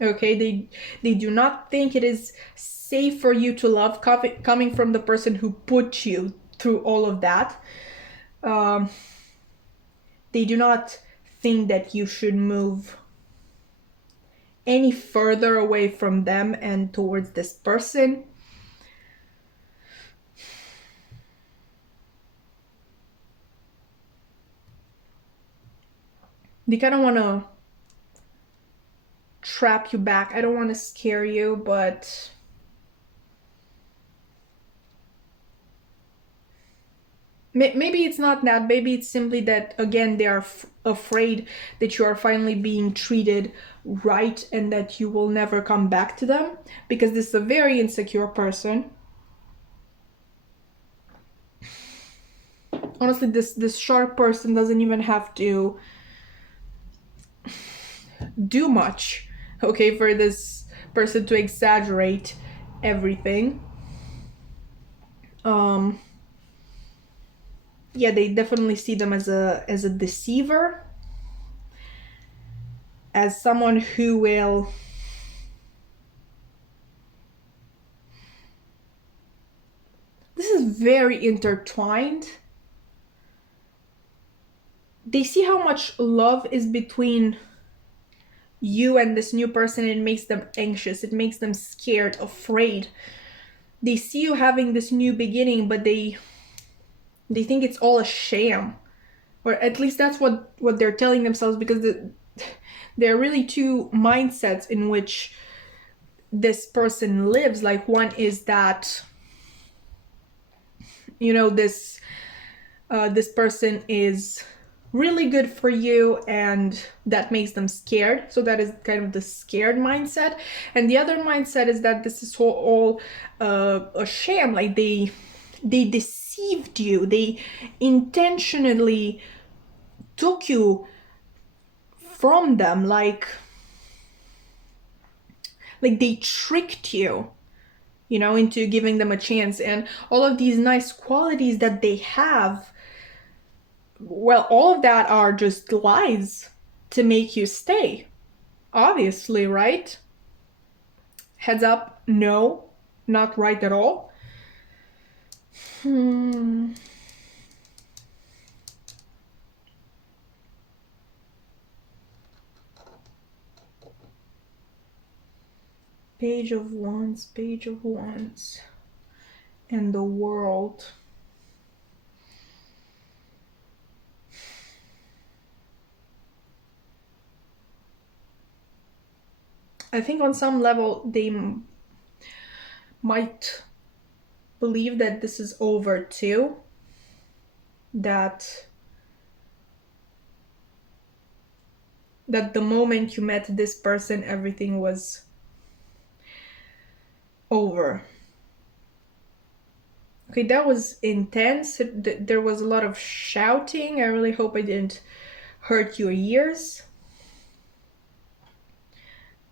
okay? They do not think it is safe for you to love coming from the person who put you through all of that. They do not think that you should move any further away from them and towards this person. They kind of want to trap you back. I don't want to scare you, but maybe it's not that. Maybe it's simply that, again, they are afraid that you are finally being treated right and that you will never come back to them, because this is a very insecure person. Honestly, this shark person doesn't even have to do much, okay, for this person to exaggerate everything. Yeah, they definitely see them as a deceiver, as someone who will this is very intertwined. They see how much love is between you and this new person, and it makes them anxious, it makes them scared, afraid. They see you having this new beginning, but they think it's all a sham, or at least that's what they're telling themselves, because there are really two mindsets in which this person lives. Like, one is that, you know, this person is really good for you, and that makes them scared. So that is kind of the scared mindset. And the other mindset is that this is all a sham. Like, they deceived you. They intentionally took you from them. Like they tricked you, you know, into giving them a chance. And all of these nice qualities that they have, well, all of that are just lies to make you stay. Obviously, right? Heads up, no, not right at all. Page of Wands, Page of Wands, and the World. I think on some level they might believe that this is over too. That the moment you met this person, everything was over. Okay, that was intense. There was a lot of shouting. I really hope I didn't hurt your ears.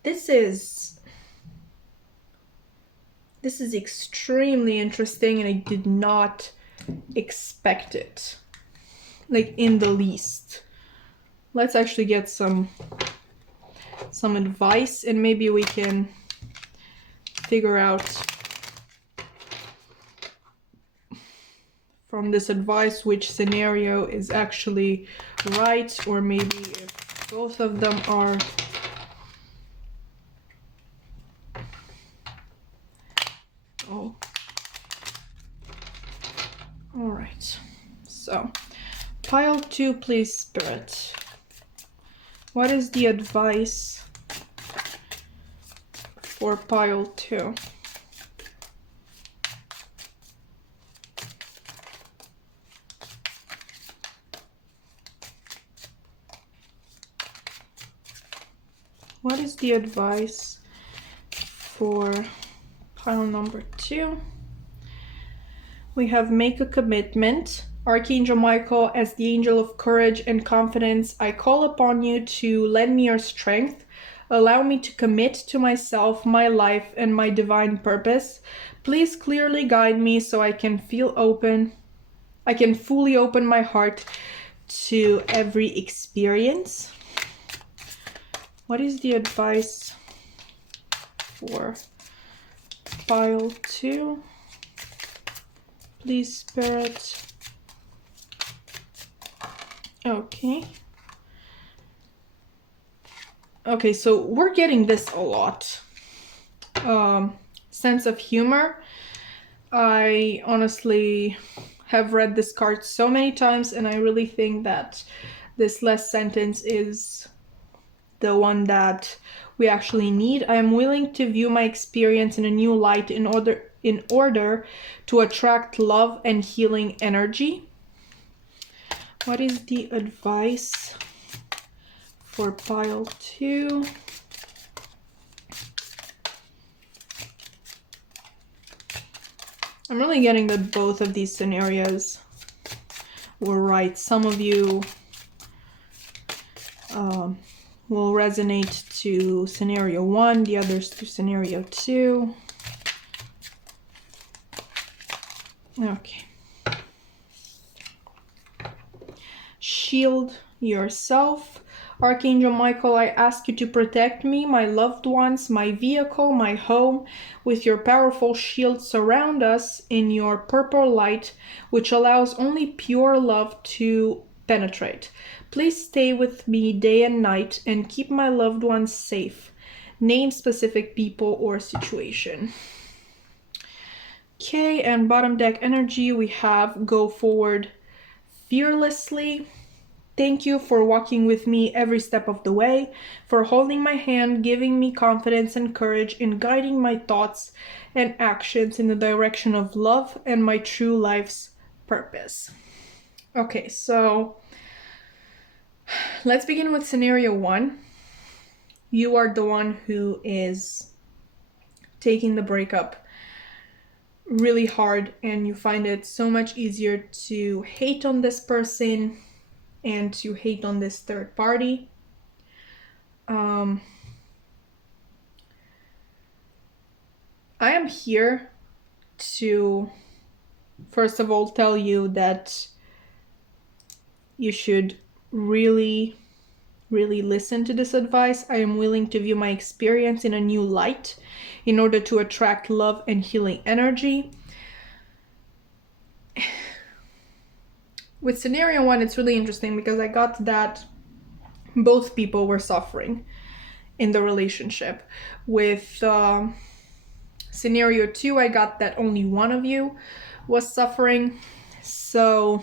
This is extremely interesting, and I did not expect it, like, in the least. Let's actually get some advice, and maybe we can figure out from this advice which scenario is actually right, or maybe if both of them are. Oh, all right. So pile 2, please, Spirit. What is the advice for pile 2? What is the advice for pile number 2? We have make a commitment. Archangel Michael, as the angel of courage and confidence, I call upon you to lend me your strength. Allow me to commit to myself, my life, and my divine purpose. Please clearly guide me so I can feel open I can fully open my heart to every experience. What is the advice for pile 2? Please, Spirit. Okay. Okay, so we're getting this a lot. Sense of humor. I honestly have read this card so many times, and I really think that this last sentence is the one that we actually need. I am willing to view my experience in a new light in order to attract love and healing energy. What is the advice for pile 2? I'm really getting that both of these scenarios were right. Some of you will resonate to scenario 1, the others to scenario 2. Okay. Shield yourself. Archangel Michael, I ask you to protect me, my loved ones, my vehicle, my home, with your powerful shield. Surround us in your purple light, which allows only pure love to penetrate. Please stay with me day and night and keep my loved ones safe. Name specific people or situation. Okay, and bottom deck energy, we have go forward fearlessly. Thank you for walking with me every step of the way, for holding my hand, giving me confidence and courage in guiding my thoughts and actions in the direction of love and my true life's purpose. Okay, so let's begin with scenario 1. You are the one who is taking the breakup really hard, and you find it so much easier to hate on this person and to hate on this third party. I am here to, first of all, tell you that you should really listen to this advice. I am willing to view my experience in a new light in order to attract love and healing energy. With scenario 1, it's really interesting because I got that both people were suffering in the relationship. With scenario 2, I got that only one of you was suffering. So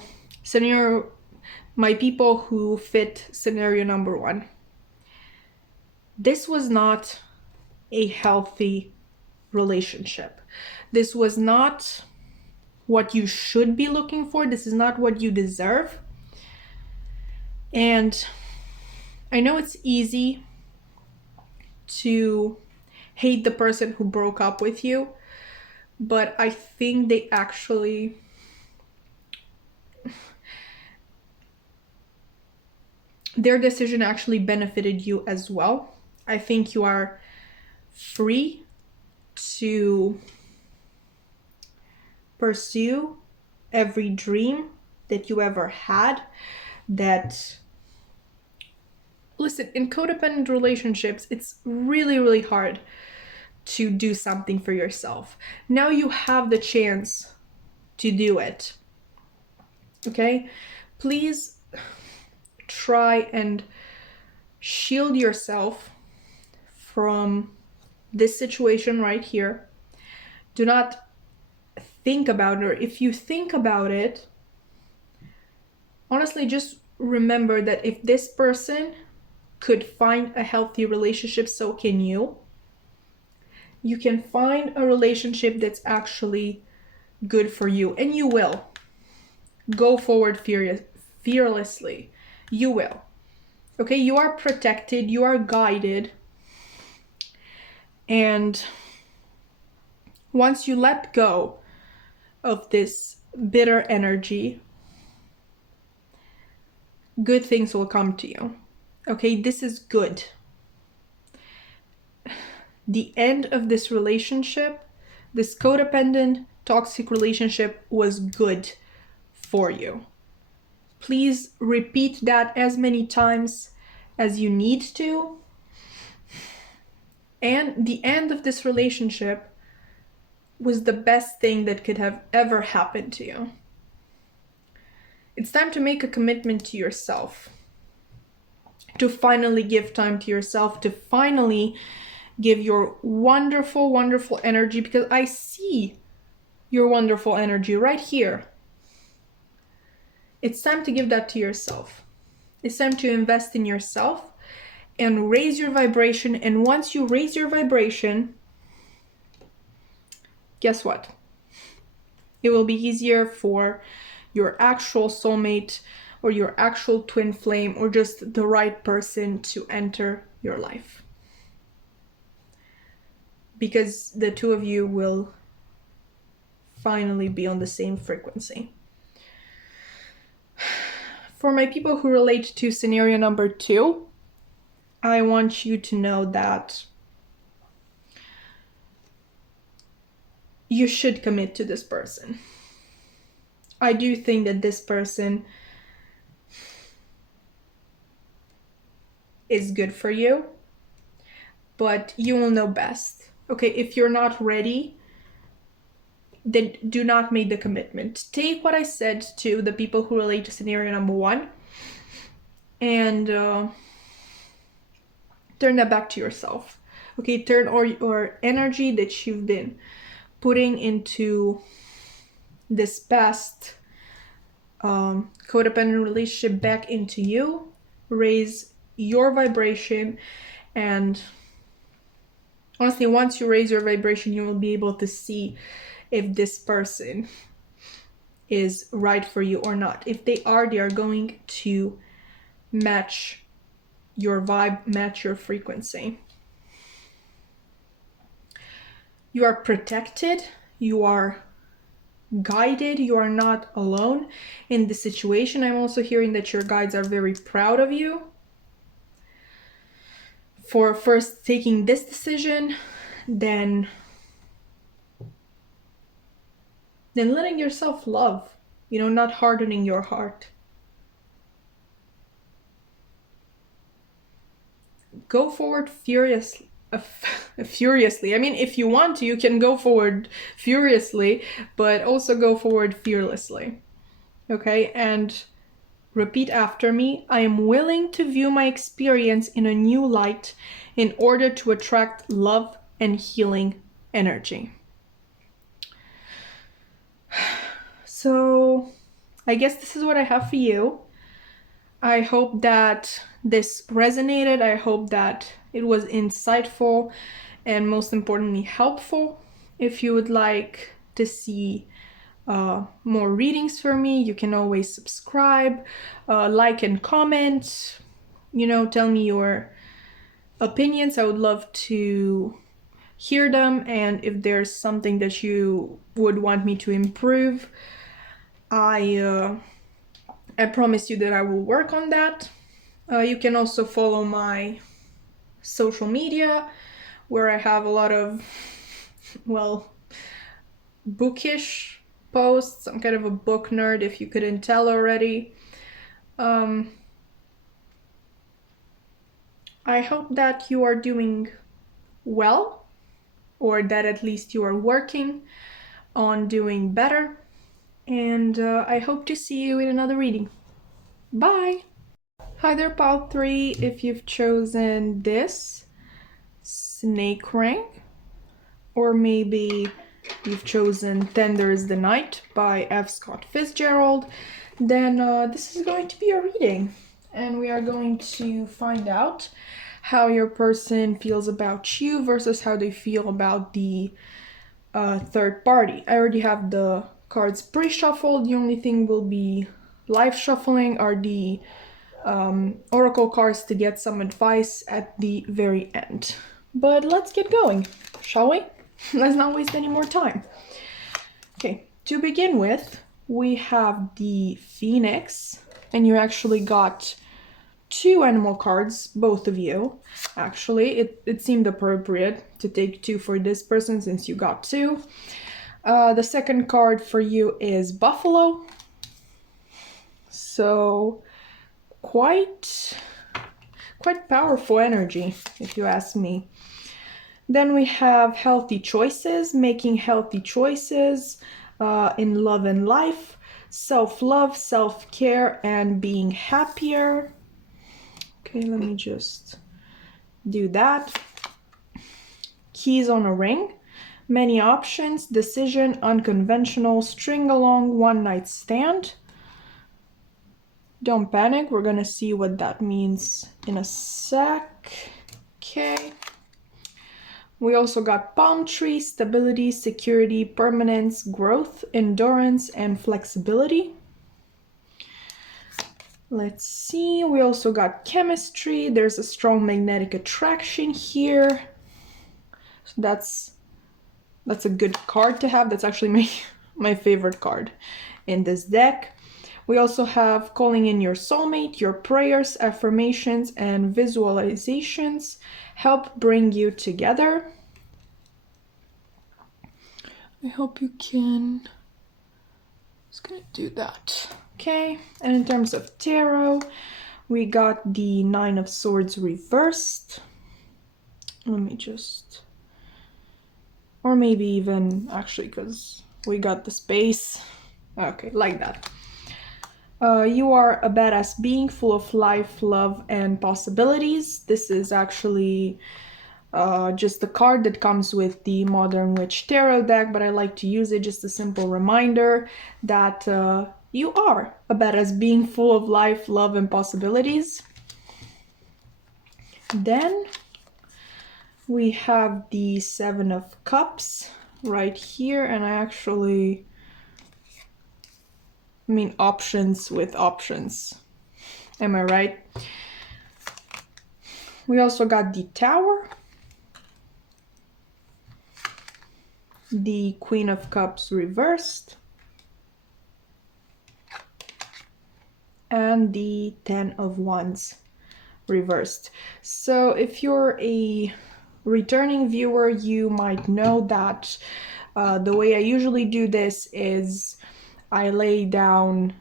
my people who fit scenario number 1, this was not a healthy relationship. This was not what you should be looking for. This is not what you deserve. And I know it's easy to hate the person who broke up with you, but I think they actually their decision actually benefited you as well. I think you are free to pursue every dream that you ever had. That, listen, in codependent relationships, it's really hard to do something for yourself. Now you have the chance to do it. Okay? Please try and shield yourself from this situation right here. Do not think about it, or if you think about it, honestly, just remember that if this person could find a healthy relationship, so can you. You can find a relationship that's actually good for you, and you will. Go forward fearlessly. You will. Okay, you are protected, you are guided, and once you let go of this bitter energy, good things will come to you. Okay, this is good. The end of this relationship, this codependent, toxic relationship, was good for you. Please repeat that as many times as you need to. And the end of this relationship was the best thing that could have ever happened to you. It's time to make a commitment to yourself, to finally give time to yourself, to finally give your wonderful, wonderful energy, because I see your wonderful energy right here. It's time to give that to yourself. It's time to invest in yourself and raise your vibration. And once you raise your vibration, guess what? It will be easier for your actual soulmate or your actual twin flame or just the right person to enter your life. Because the two of you will finally be on the same frequency. For my people who relate to scenario number 2, I want you to know that you should commit to this person. I do think that this person is good for you, but you will know best. Okay, if you're not ready, then do not make the commitment. Take what I said to the people who relate to scenario number 1 and turn that back to yourself. Okay, turn all your energy that you've been putting into this past codependent relationship back into you. Raise your vibration, and honestly, once you raise your vibration, you will be able to see if this person is right for you or not. If they are going to match your vibe, match your frequency. You are protected, you are guided, you are not alone in this situation. I'm also hearing that your guides are very proud of you for first taking this decision, then letting yourself love, not hardening your heart. Go forward furiously. I mean, if you want to, you can go forward furiously, but also go forward fearlessly. Okay, and repeat after me. I am willing to view my experience in a new light in order to attract love and healing energy. So I guess this is what I have for you. I hope that this resonated. I hope that it was insightful and most importantly helpful. If you would like to see more readings from me, you can always subscribe, like and comment, tell me your opinions. I would love to hear them, and if there's something that you would want me to improve, I promise you that I will work on that. You can also follow my social media, where I have a lot of, bookish posts. I'm kind of a book nerd, if you couldn't tell already. I hope that you are doing well, or that at least you are working on doing better. And I hope to see you in another reading. Bye! Hi there, pile 3. If you've chosen this snake ring, or maybe you've chosen Tender is the Night by F. Scott Fitzgerald, then this is going to be a reading. And we are going to find out how your person feels about you versus how they feel about the third party. I already have the cards pre-shuffled. The only thing will be live shuffling are the oracle cards to get some advice at the very end. But let's get going, shall we? Let's not waste any more time. Okay, to begin with, we have the Phoenix, and you actually got 2 animal cards, both of you. Actually, it seemed appropriate to take 2 for this person since you got 2. The second card for you is Buffalo. So quite powerful energy, if you ask me. Then we have healthy choices, making healthy choices in love and life, self-love, self-care, and being happier. Okay, let me just do that. Keys on a ring, many options, decision, unconventional, string along, one night stand. Don't panic, we're gonna see what that means in a sec. Okay. We also got palm tree, stability, security, permanence, growth, endurance, and flexibility. Let's see, we also got chemistry. There's a strong magnetic attraction here. So that's a good card to have. That's actually my favorite card in this deck. We also have calling in your soulmate. Your prayers, affirmations, and visualizations help bring you together. I hope you can. Just gonna do that. Okay, and in terms of tarot, we got the Nine of Swords reversed. Let me just, or maybe even actually, because we got the space. Okay, like that. You are a badass being full of life, love, and possibilities. This is actually just the card that comes with the Modern Witch Tarot deck, but I like to use it just a simple reminder that you are a badass being full of life, love, and possibilities. Then we have the Seven of Cups right here, and I mean options with options. Am I right? We also got the Tower, the Queen of Cups reversed, and the Ten of Wands reversed. So if you're a returning viewer, you might know that the way I usually do this is I lay down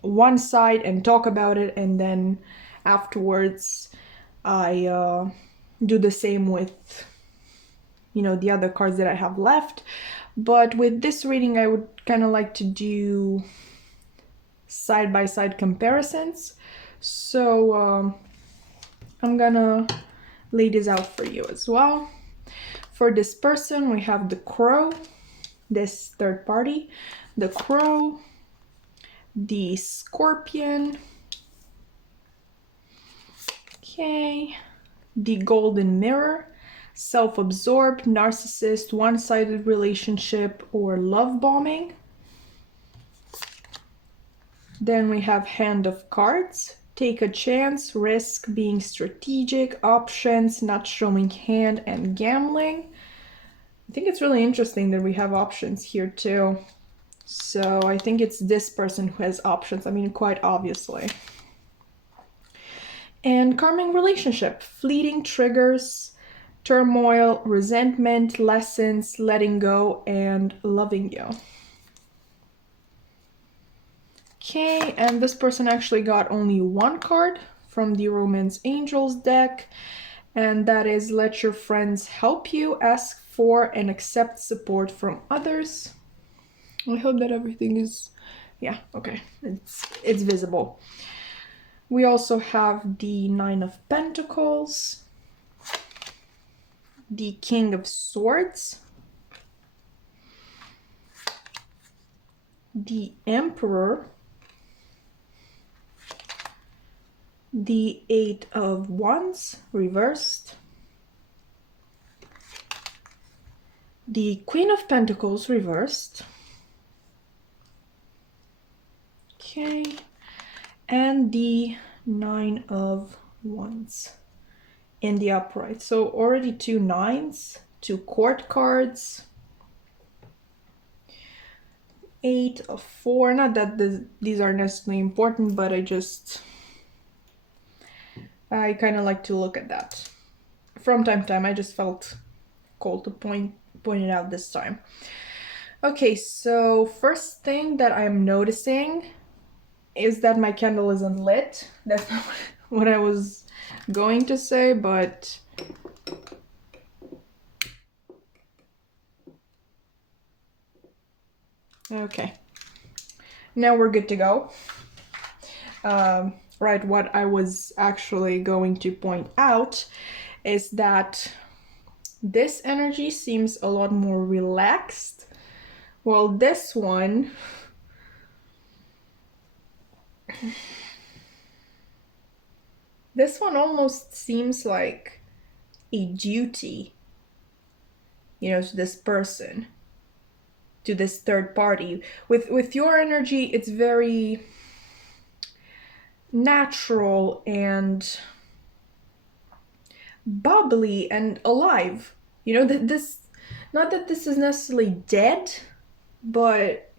one side and talk about it, and then afterwards I do the same with the other cards that I have left. But with this reading, I would kind of like to do side-by-side comparisons. So I'm gonna lay this out for you as well. For this person, we have the Crow, this third party, the Crow, the Scorpion, okay, the Golden Mirror, self-absorbed, narcissist, one-sided relationship, or love bombing. Then we have Hand of Cards, take a chance, risk, being strategic, options, not showing hand, and gambling. I think it's really interesting that we have options here too. So I think it's this person who has options, I mean, quite obviously. And Calming relationship, fleeting triggers, turmoil, resentment, lessons, letting go, and loving you. Okay, and this person actually got only one card from the Romance Angels deck, and that is let your friends help you, ask for and accept support from others. I hope that everything is, yeah, okay, it's visible. We also have the Nine of Pentacles, the King of Swords, the Emperor, the Eight of Wands reversed, the Queen of Pentacles reversed, okay, and the Nine of Wands in the upright. So already two nines, two court cards, Eight of Four. Not that these are necessarily important, but I kind of like to look at that from time to time. I just felt called to point it out this time. Okay, so first thing that I'm noticing is that my candle isn't lit. That's not what I was going to say, but okay. Now we're good to go. Right, what I was actually going to point out is that this energy seems a lot more relaxed, while this one almost seems like a duty, you know, to this person, to this third party. With your energy, it's very natural and bubbly and alive. You know, that this, not that this is necessarily dead, but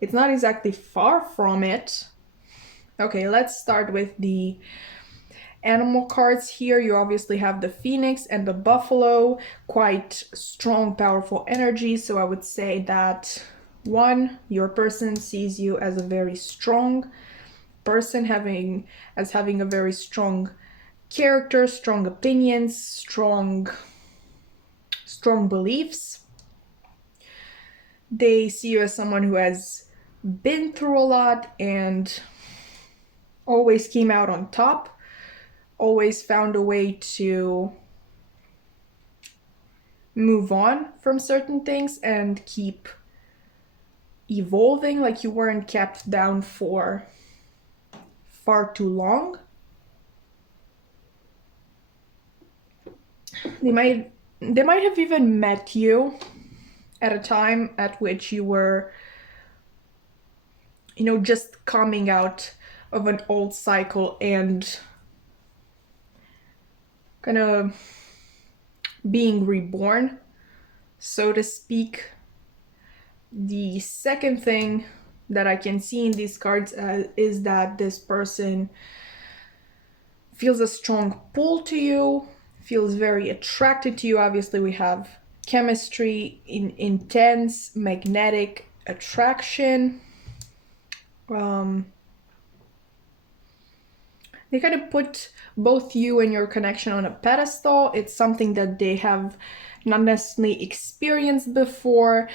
it's not exactly far from it. Okay, let's start with the animal cards here. You obviously have the phoenix and the buffalo, quite strong, powerful energy. So I would say that one, your person sees you as a very strong person, having a very strong character, strong opinions, strong beliefs. They see you as someone who has been through a lot and always came out on top, always found a way to move on from certain things and keep evolving, like you weren't kept down for far too long. They might have even met you at a time at which you were, you know, just coming out of an old cycle and kind of being reborn, so to speak. The second thing that I can see in these cards is that this person feels a strong pull to you, feels very attracted to you. Obviously, we have chemistry, intense magnetic attraction. They kind of put both you and your connection on a pedestal. It's something that they have not necessarily experienced before.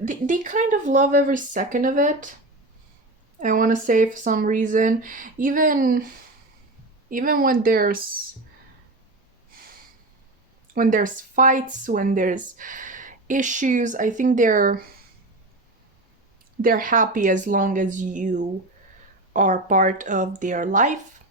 They kind of love every second of it, I want to say, for some reason. Even when there's fights, when there's issues, I think they're happy as long as you are part of their life.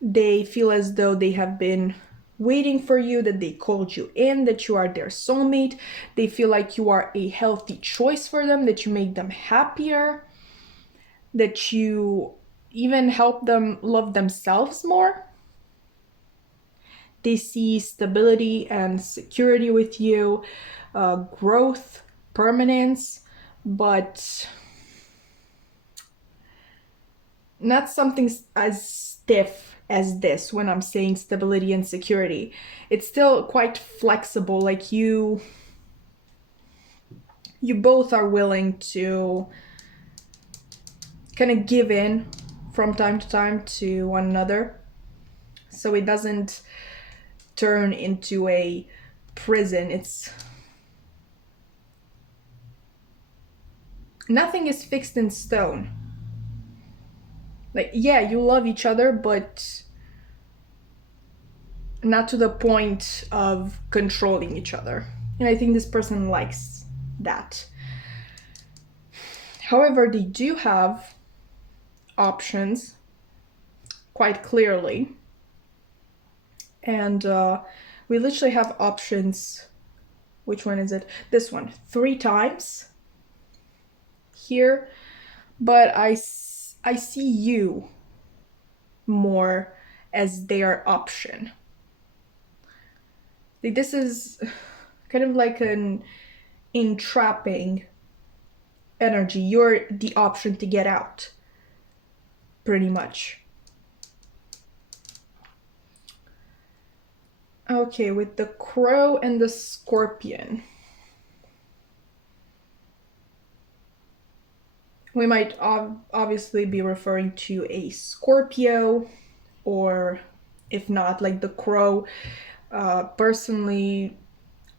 They feel as though they have been waiting for you, that they called you in, that you are their soulmate. They feel like you are a healthy choice for them, that you make them happier, that you even help them love themselves more. They see stability and security with you, growth, permanence, but not something as stiff as this when I'm saying stability and security. It's still quite flexible, like you both are willing to kind of give in from time to time to one another, so it doesn't turn into a prison. It's nothing is fixed in stone. Like, yeah, you love each other, but not to the point of controlling each other. And I think this person likes that. However, they do have options quite clearly. And we literally have options. Which one is it? This one. 3 times here. But I see you more as their option. This is kind of like an entrapping energy. You're the option to get out, pretty much. Okay, with the crow and the scorpion. We might obviously be referring to a Scorpio, or if not, like the crow. Personally,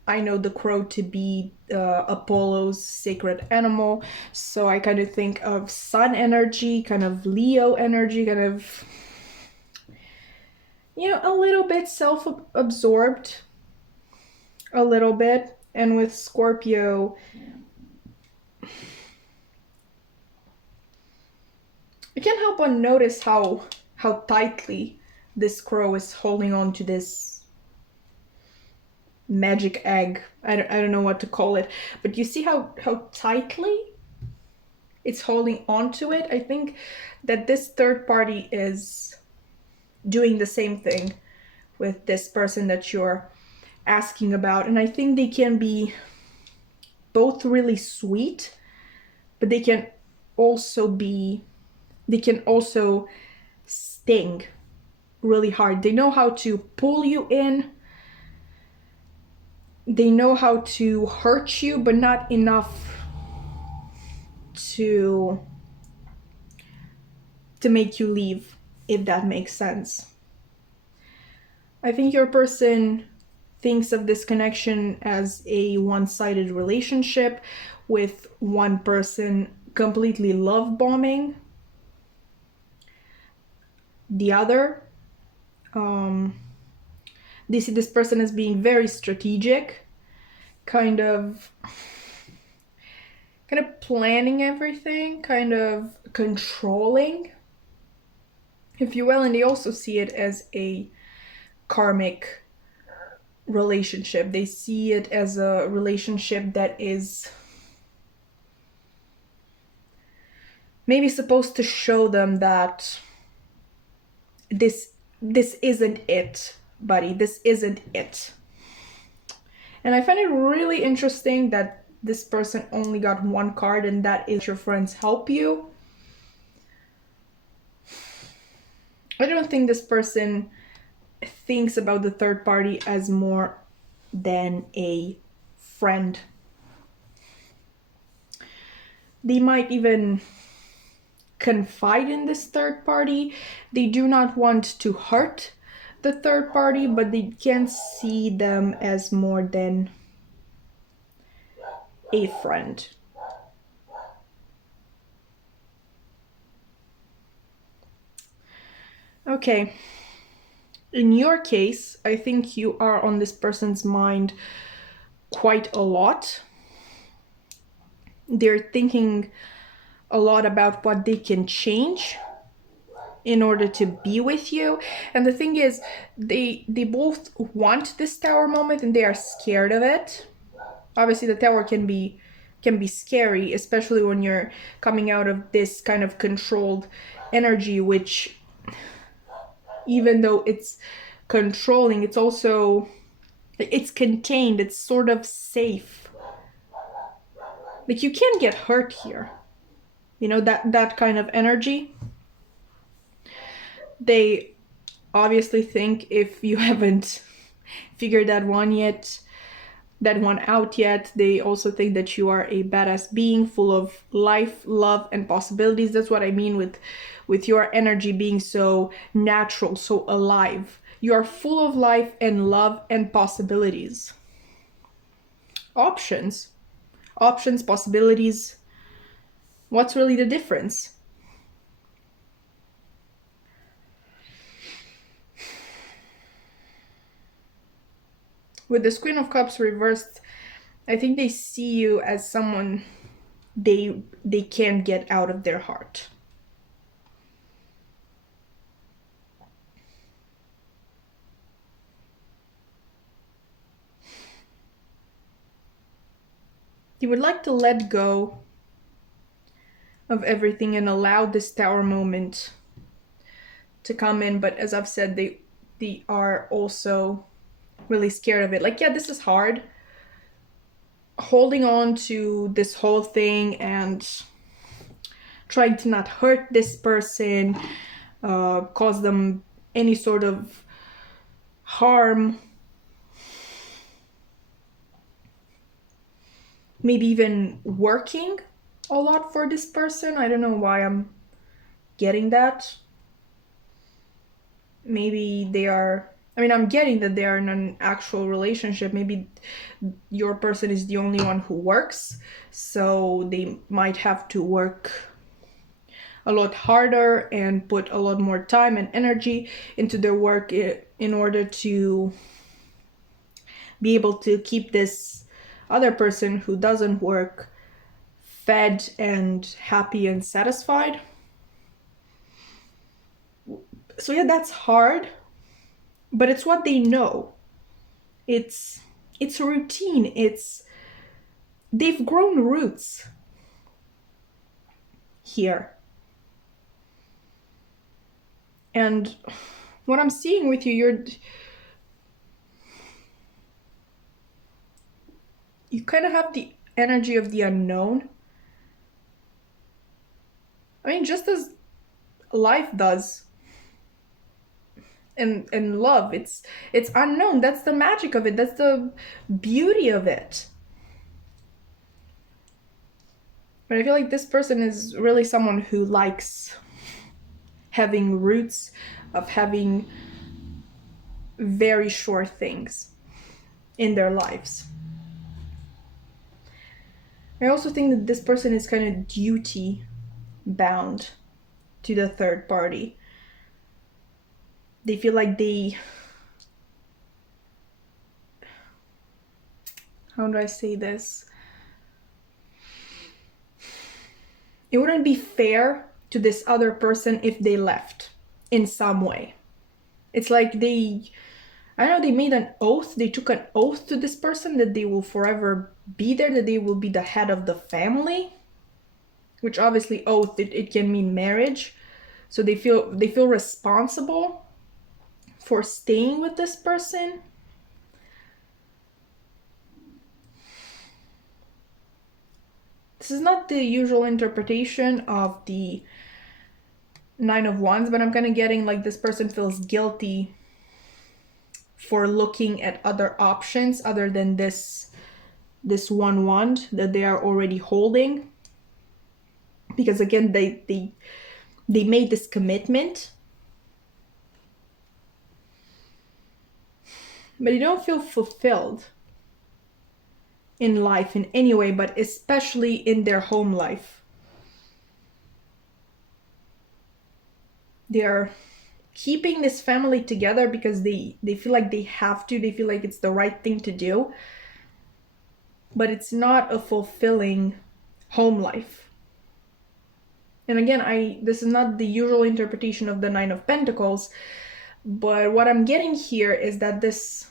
I know the crow to be Apollo's sacred animal, so I kind of think of sun energy, kind of Leo energy, kind of, you know, a little bit self-absorbed, a little bit. And with Scorpio, you can't help but notice how tightly this crow is holding on to this magic egg. I don't know what to call it, but you see how tightly it's holding on to it. I think that this third party is doing the same thing with this person that you're asking about, and I think they can be both really sweet, but they can also sting really hard. They know how to pull you in, they know how to hurt you, but not enough to make you leave, if that makes sense. I think your person thinks of this connection as a one-sided relationship with one person completely love bombing the other. They see this person as being very strategic, kind of planning everything, kind of controlling, if you will, and they also see it as a karmic relationship. They see it as a relationship that is maybe supposed to show them that this isn't it, buddy. This isn't it. And I find it really interesting that this person only got one card, and that is your friends help you. I don't think this person thinks about the third party as more than a friend. They might even confide in this third party. They do not want to hurt the third party, but they can't see them as more than a friend. Okay. In your case, I think you are on this person's mind quite a lot. They're thinking a lot about what they can change in order to be with you. And the thing is, they both want this tower moment and they are scared of it. Obviously, the tower can be scary, especially when you're coming out of this kind of controlled energy, which, even though it's controlling, it's also, it's contained, it's sort of safe. Like, you can't get hurt here. You know, that kind of energy. They obviously think, if you haven't figured that one out yet, they also think that you are a badass being full of life, love, and possibilities. That's what I mean with your energy being so natural, so alive. You are full of life and love and possibilities. Options, possibilities. What's really the difference? With this Queen of Cups reversed, I think they see you as someone they can't get out of their heart. You would like to let go of everything and allow this tower moment to come in, but as I've said, they are also really scared of it. Like, yeah, this is hard. Holding on to this whole thing and trying to not hurt this person, cause them any sort of harm, maybe even working a lot for this person. I don't know why I'm getting that. Maybe they are, I mean, I'm getting that they are in an actual relationship. Maybe your person is the only one who works, so they might have to work a lot harder and put a lot more time and energy into their work in order to be able to keep this other person who doesn't work fed and happy and satisfied. So yeah, that's hard, but it's what they know. It's a routine. They've grown roots here. And what I'm seeing with you, you kind of have the energy of the unknown. I mean, just as life does. And love, it's unknown. That's the magic of it. That's the beauty of it. But I feel like this person is really someone who likes having roots, of having very sure things in their lives. I also think that this person is kind of duty bound to the third party. They feel like how do I say this? It wouldn't be fair to this other person if they left in some way. It's like I don't know, they made an oath, they took an oath to this person that they will forever be there, that they will be the head of the family, which obviously oath, it can mean marriage. So they feel responsible for staying with this person. This is not the usual interpretation of the Nine of Wands, but I'm kind of getting like this person feels guilty for looking at other options other than this one wand that they are already holding. Because again, they made this commitment, but they don't feel fulfilled in life in any way, but especially in their home life. They are keeping this family together because they feel like they have to, they feel like it's the right thing to do, but it's not a fulfilling home life. And again, this is not the usual interpretation of the Nine of Pentacles, but what I'm getting here is that this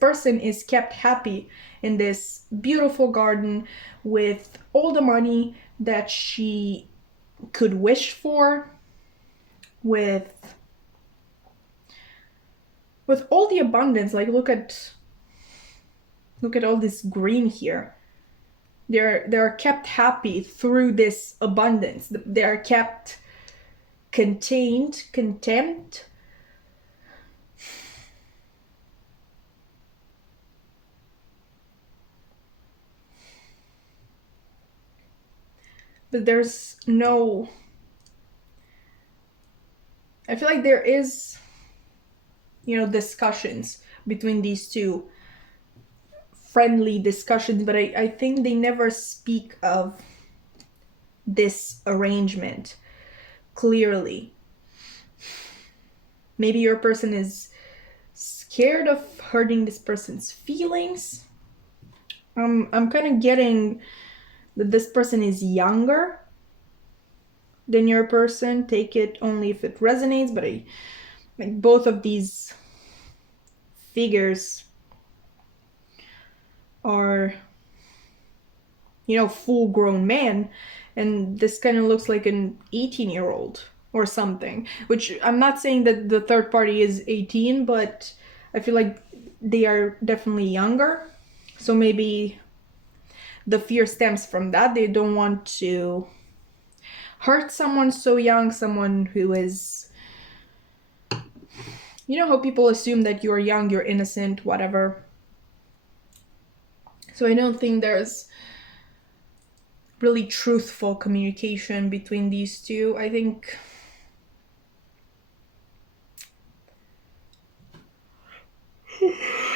person is kept happy in this beautiful garden with all the money that she could wish for, with all the abundance. Like look at all this green here. They're kept happy through this abundance. They're kept content. But there's no, I feel like there is, discussions between these two, friendly discussions, but I think they never speak of this arrangement clearly. Maybe your person is scared of hurting this person's feelings. I'm kind of getting that this person is younger than your person. Take it only if it resonates, but like both of these figures are, full-grown men, and this kind of looks like an 18-year-old or something, which I'm not saying that the third party is 18, but I feel like they are definitely younger. So maybe the fear stems from that. They don't want to hurt someone so young, someone who is, how people assume that you're young, you're innocent, whatever. So I don't think there's really truthful communication between these two. I think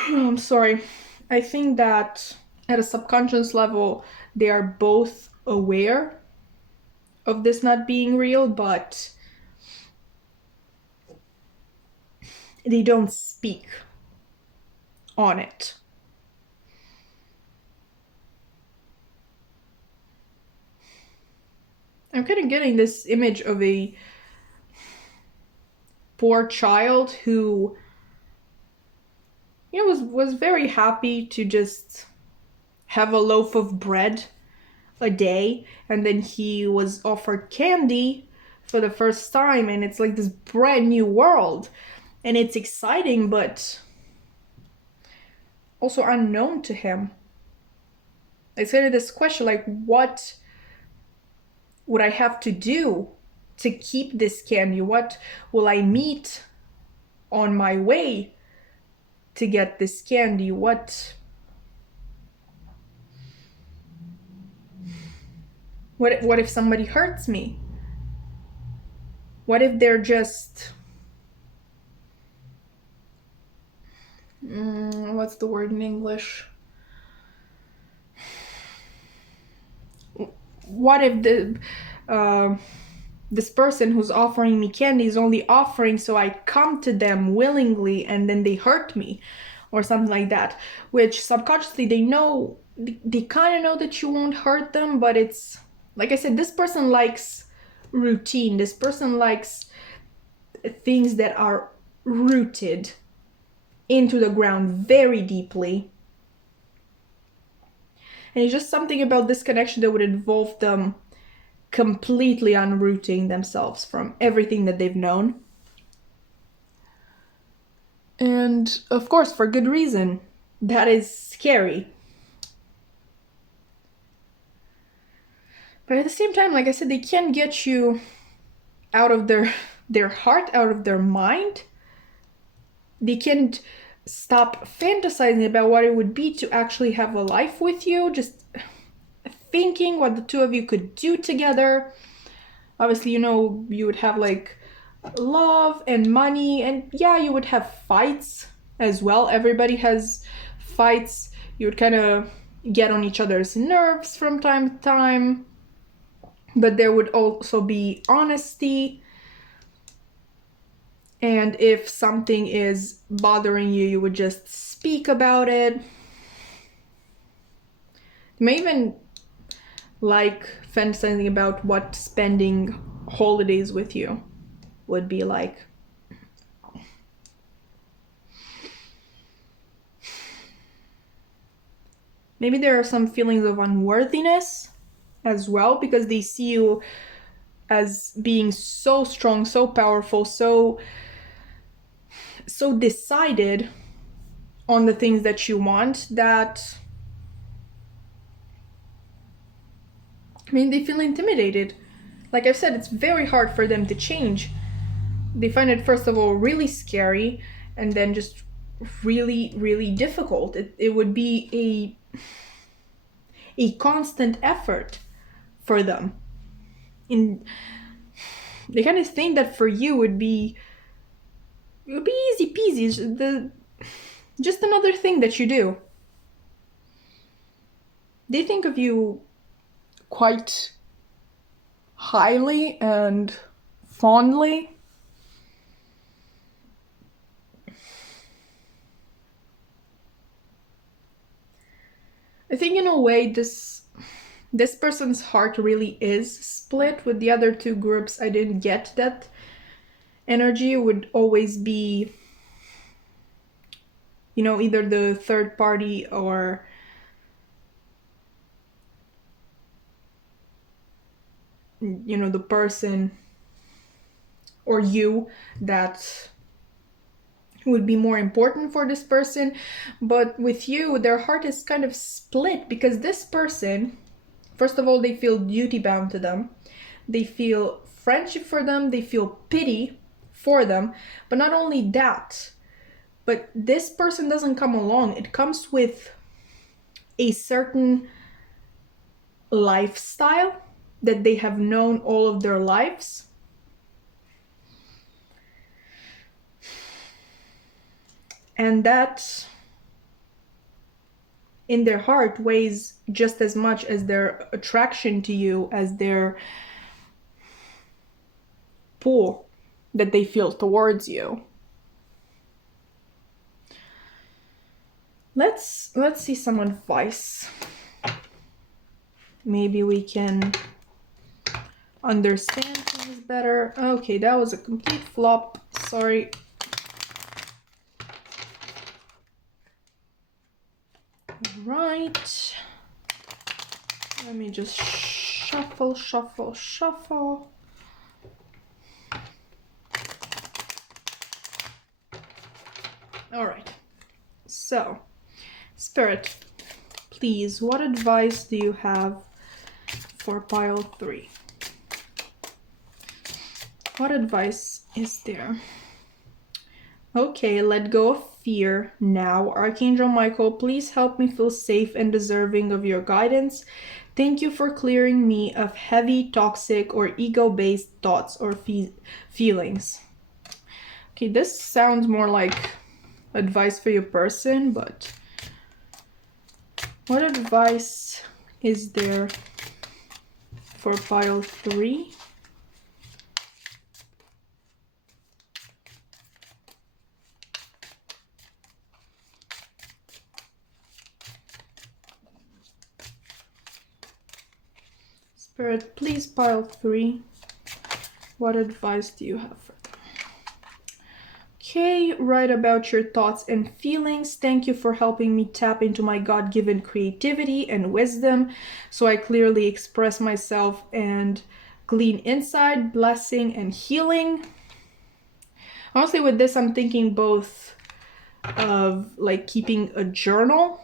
I'm sorry. I think that at a subconscious level, they are both aware of this not being real, but they don't speak on it. I'm kind of getting this image of a poor child who, you know, was very happy to just have a loaf of bread a day, and then he was offered candy for the first time, and it's like this brand new world, and it's exciting but also unknown to him. It's kind of this question, like, what would I have to do to keep this candy? What will I meet on my way to get this candy? What if somebody hurts me? What if they're just what's the word in English? What if this person who's offering me candy is only offering so I come to them willingly, and then they hurt me or something like that, which subconsciously they know, they kind of know that you won't hurt them, but it's like I said, this person likes routine. This person likes things that are rooted into the ground very deeply. And it's just something about this connection that would involve them completely unrooting themselves from everything that they've known. And of course, for good reason. That is scary. But at the same time, like I said, they can't get you out of their heart, out of their mind. They can't stop fantasizing about what it would be to actually have a life with you, just thinking what the two of you could do together. Obviously, you know, you would have like love and money, and yeah, you would have fights as well. Everybody has fights. You would kind of get on each other's nerves from time to time, but there would also be honesty. And if something is bothering you, you would just speak about it. You may even like fantasizing about what spending holidays with you would be like. Maybe there are some feelings of unworthiness as well, because they see you as being so strong, so powerful, so decided on the things that you want, that they feel intimidated. Like I've said, it's very hard for them to change. They find it, first of all, really scary, and then just really, really difficult. It would be a constant effort for them. They kind of think that for you it would be easy peasy, just another thing that you do. They think of you quite highly and fondly. I think in a way this person's heart really is split. With the other two groups, I didn't get that energy. Would always be, you know, either the third party or you know, the person or you that would be more important for this person. But with you, their heart is kind of split, because this person, first of all, they feel duty bound to them, they feel friendship for them, they feel pity for them. But not only that, but this person doesn't come along. It comes with a certain lifestyle that they have known all of their lives. And that in their heart weighs just as much as their attraction to you, as their pull that they feel towards you. Let's see some advice. Maybe we can understand things better. Okay, that was a complete flop. Sorry. Right. Let me just shuffle, shuffle, shuffle. All right. So, Spirit, please, what advice do you have for pile 3? What advice is there? Okay, let go of fear now. Archangel Michael, please help me feel safe and deserving of your guidance. Thank you for clearing me of heavy, toxic, or ego-based thoughts or feelings. Okay, this sounds more like advice for your person, but what advice is there for pile 3? Spirit, please, pile 3. What advice do you have for them? Okay, write about your thoughts and feelings. Thank you for helping me tap into my God-given creativity and wisdom so I clearly express myself and glean insight, blessing, and healing. Honestly, with this, I'm thinking both of like keeping a journal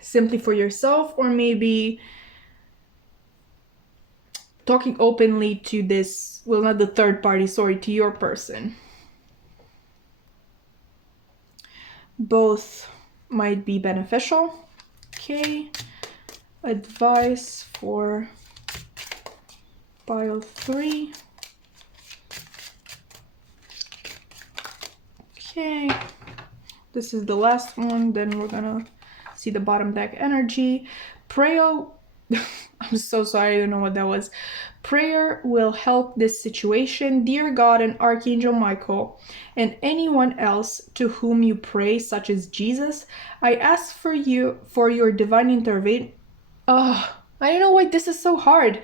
simply for yourself, or maybe talking openly to this, well, not the third party, sorry, to your person. Both might be beneficial. Okay, advice for pile 3. Okay, this is the last one, then we're gonna see the bottom deck energy. Prayer, I'm so sorry, I don't know what that was. Prayer will help this situation. Dear God and Archangel Michael, and anyone else to whom you pray, such as Jesus, I ask for your divine intervention. I don't know why this is so hard.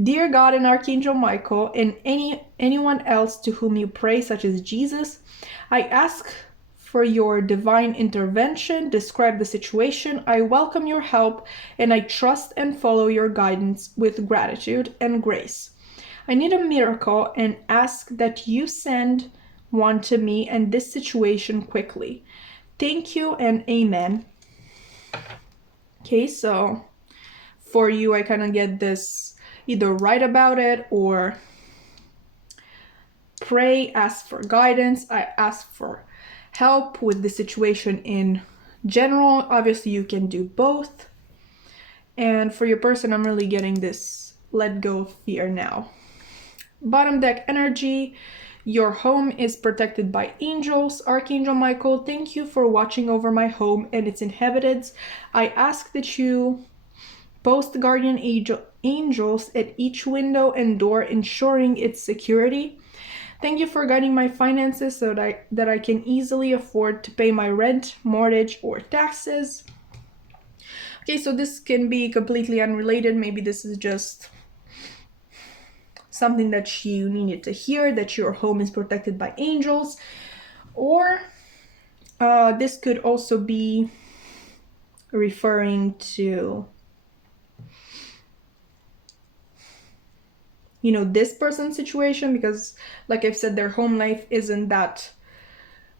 Dear God and Archangel Michael, and anyone else to whom you pray, such as Jesus, I ask for your divine intervention. Describe the situation. I welcome your help, and I trust and follow your guidance with gratitude and grace. I need a miracle and ask that you send one to me and this situation quickly. Thank you and amen. Okay, so for you, I kind of get this, either write about it or pray, ask for guidance. I ask for help with the situation in general. Obviously, you can do both. And for your person, I'm really getting this let go of fear now. Bottom deck energy. Your home is protected by angels. Archangel Michael, thank you for watching over my home and its inhabitants. I ask that you post guardian angels at each window and door, ensuring its security. Thank you for guiding my finances so that I can easily afford to pay my rent, mortgage, or taxes. Okay, so this can be completely unrelated. Maybe this is just something that you needed to hear, that your home is protected by angels. Or this could also be referring to, this person's situation, because like I've said, their home life isn't that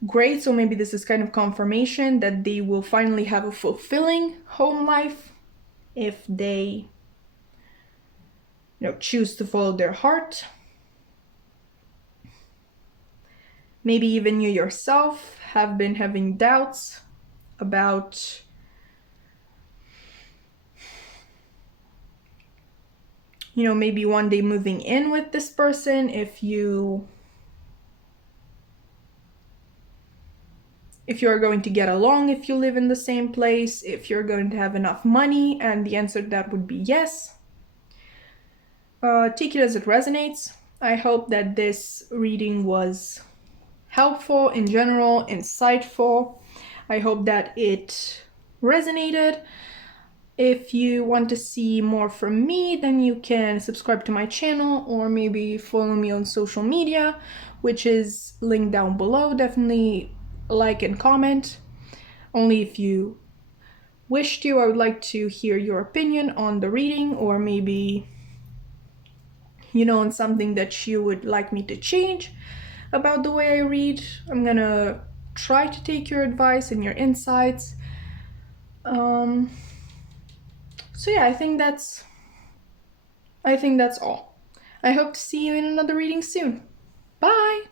great. So maybe this is kind of confirmation that they will finally have a fulfilling home life if they choose to follow their heart. Maybe even you yourself have been having doubts about you know, maybe one day moving in with this person, if you are going to get along, if you live in the same place, if you're going to have enough money, and the answer to that would be yes. Take it as it resonates. I hope that this reading was helpful in general, insightful. I hope that it resonated. If you want to see more from me, then you can subscribe to my channel or maybe follow me on social media, which is linked down below. Definitely like and comment. Only if you wish to. I would like to hear your opinion on the reading, or maybe, you know, on something that you would like me to change about the way I read. I'm gonna try to take your advice and your insights. So yeah, I think that's all. I hope to see you in another reading soon. Bye!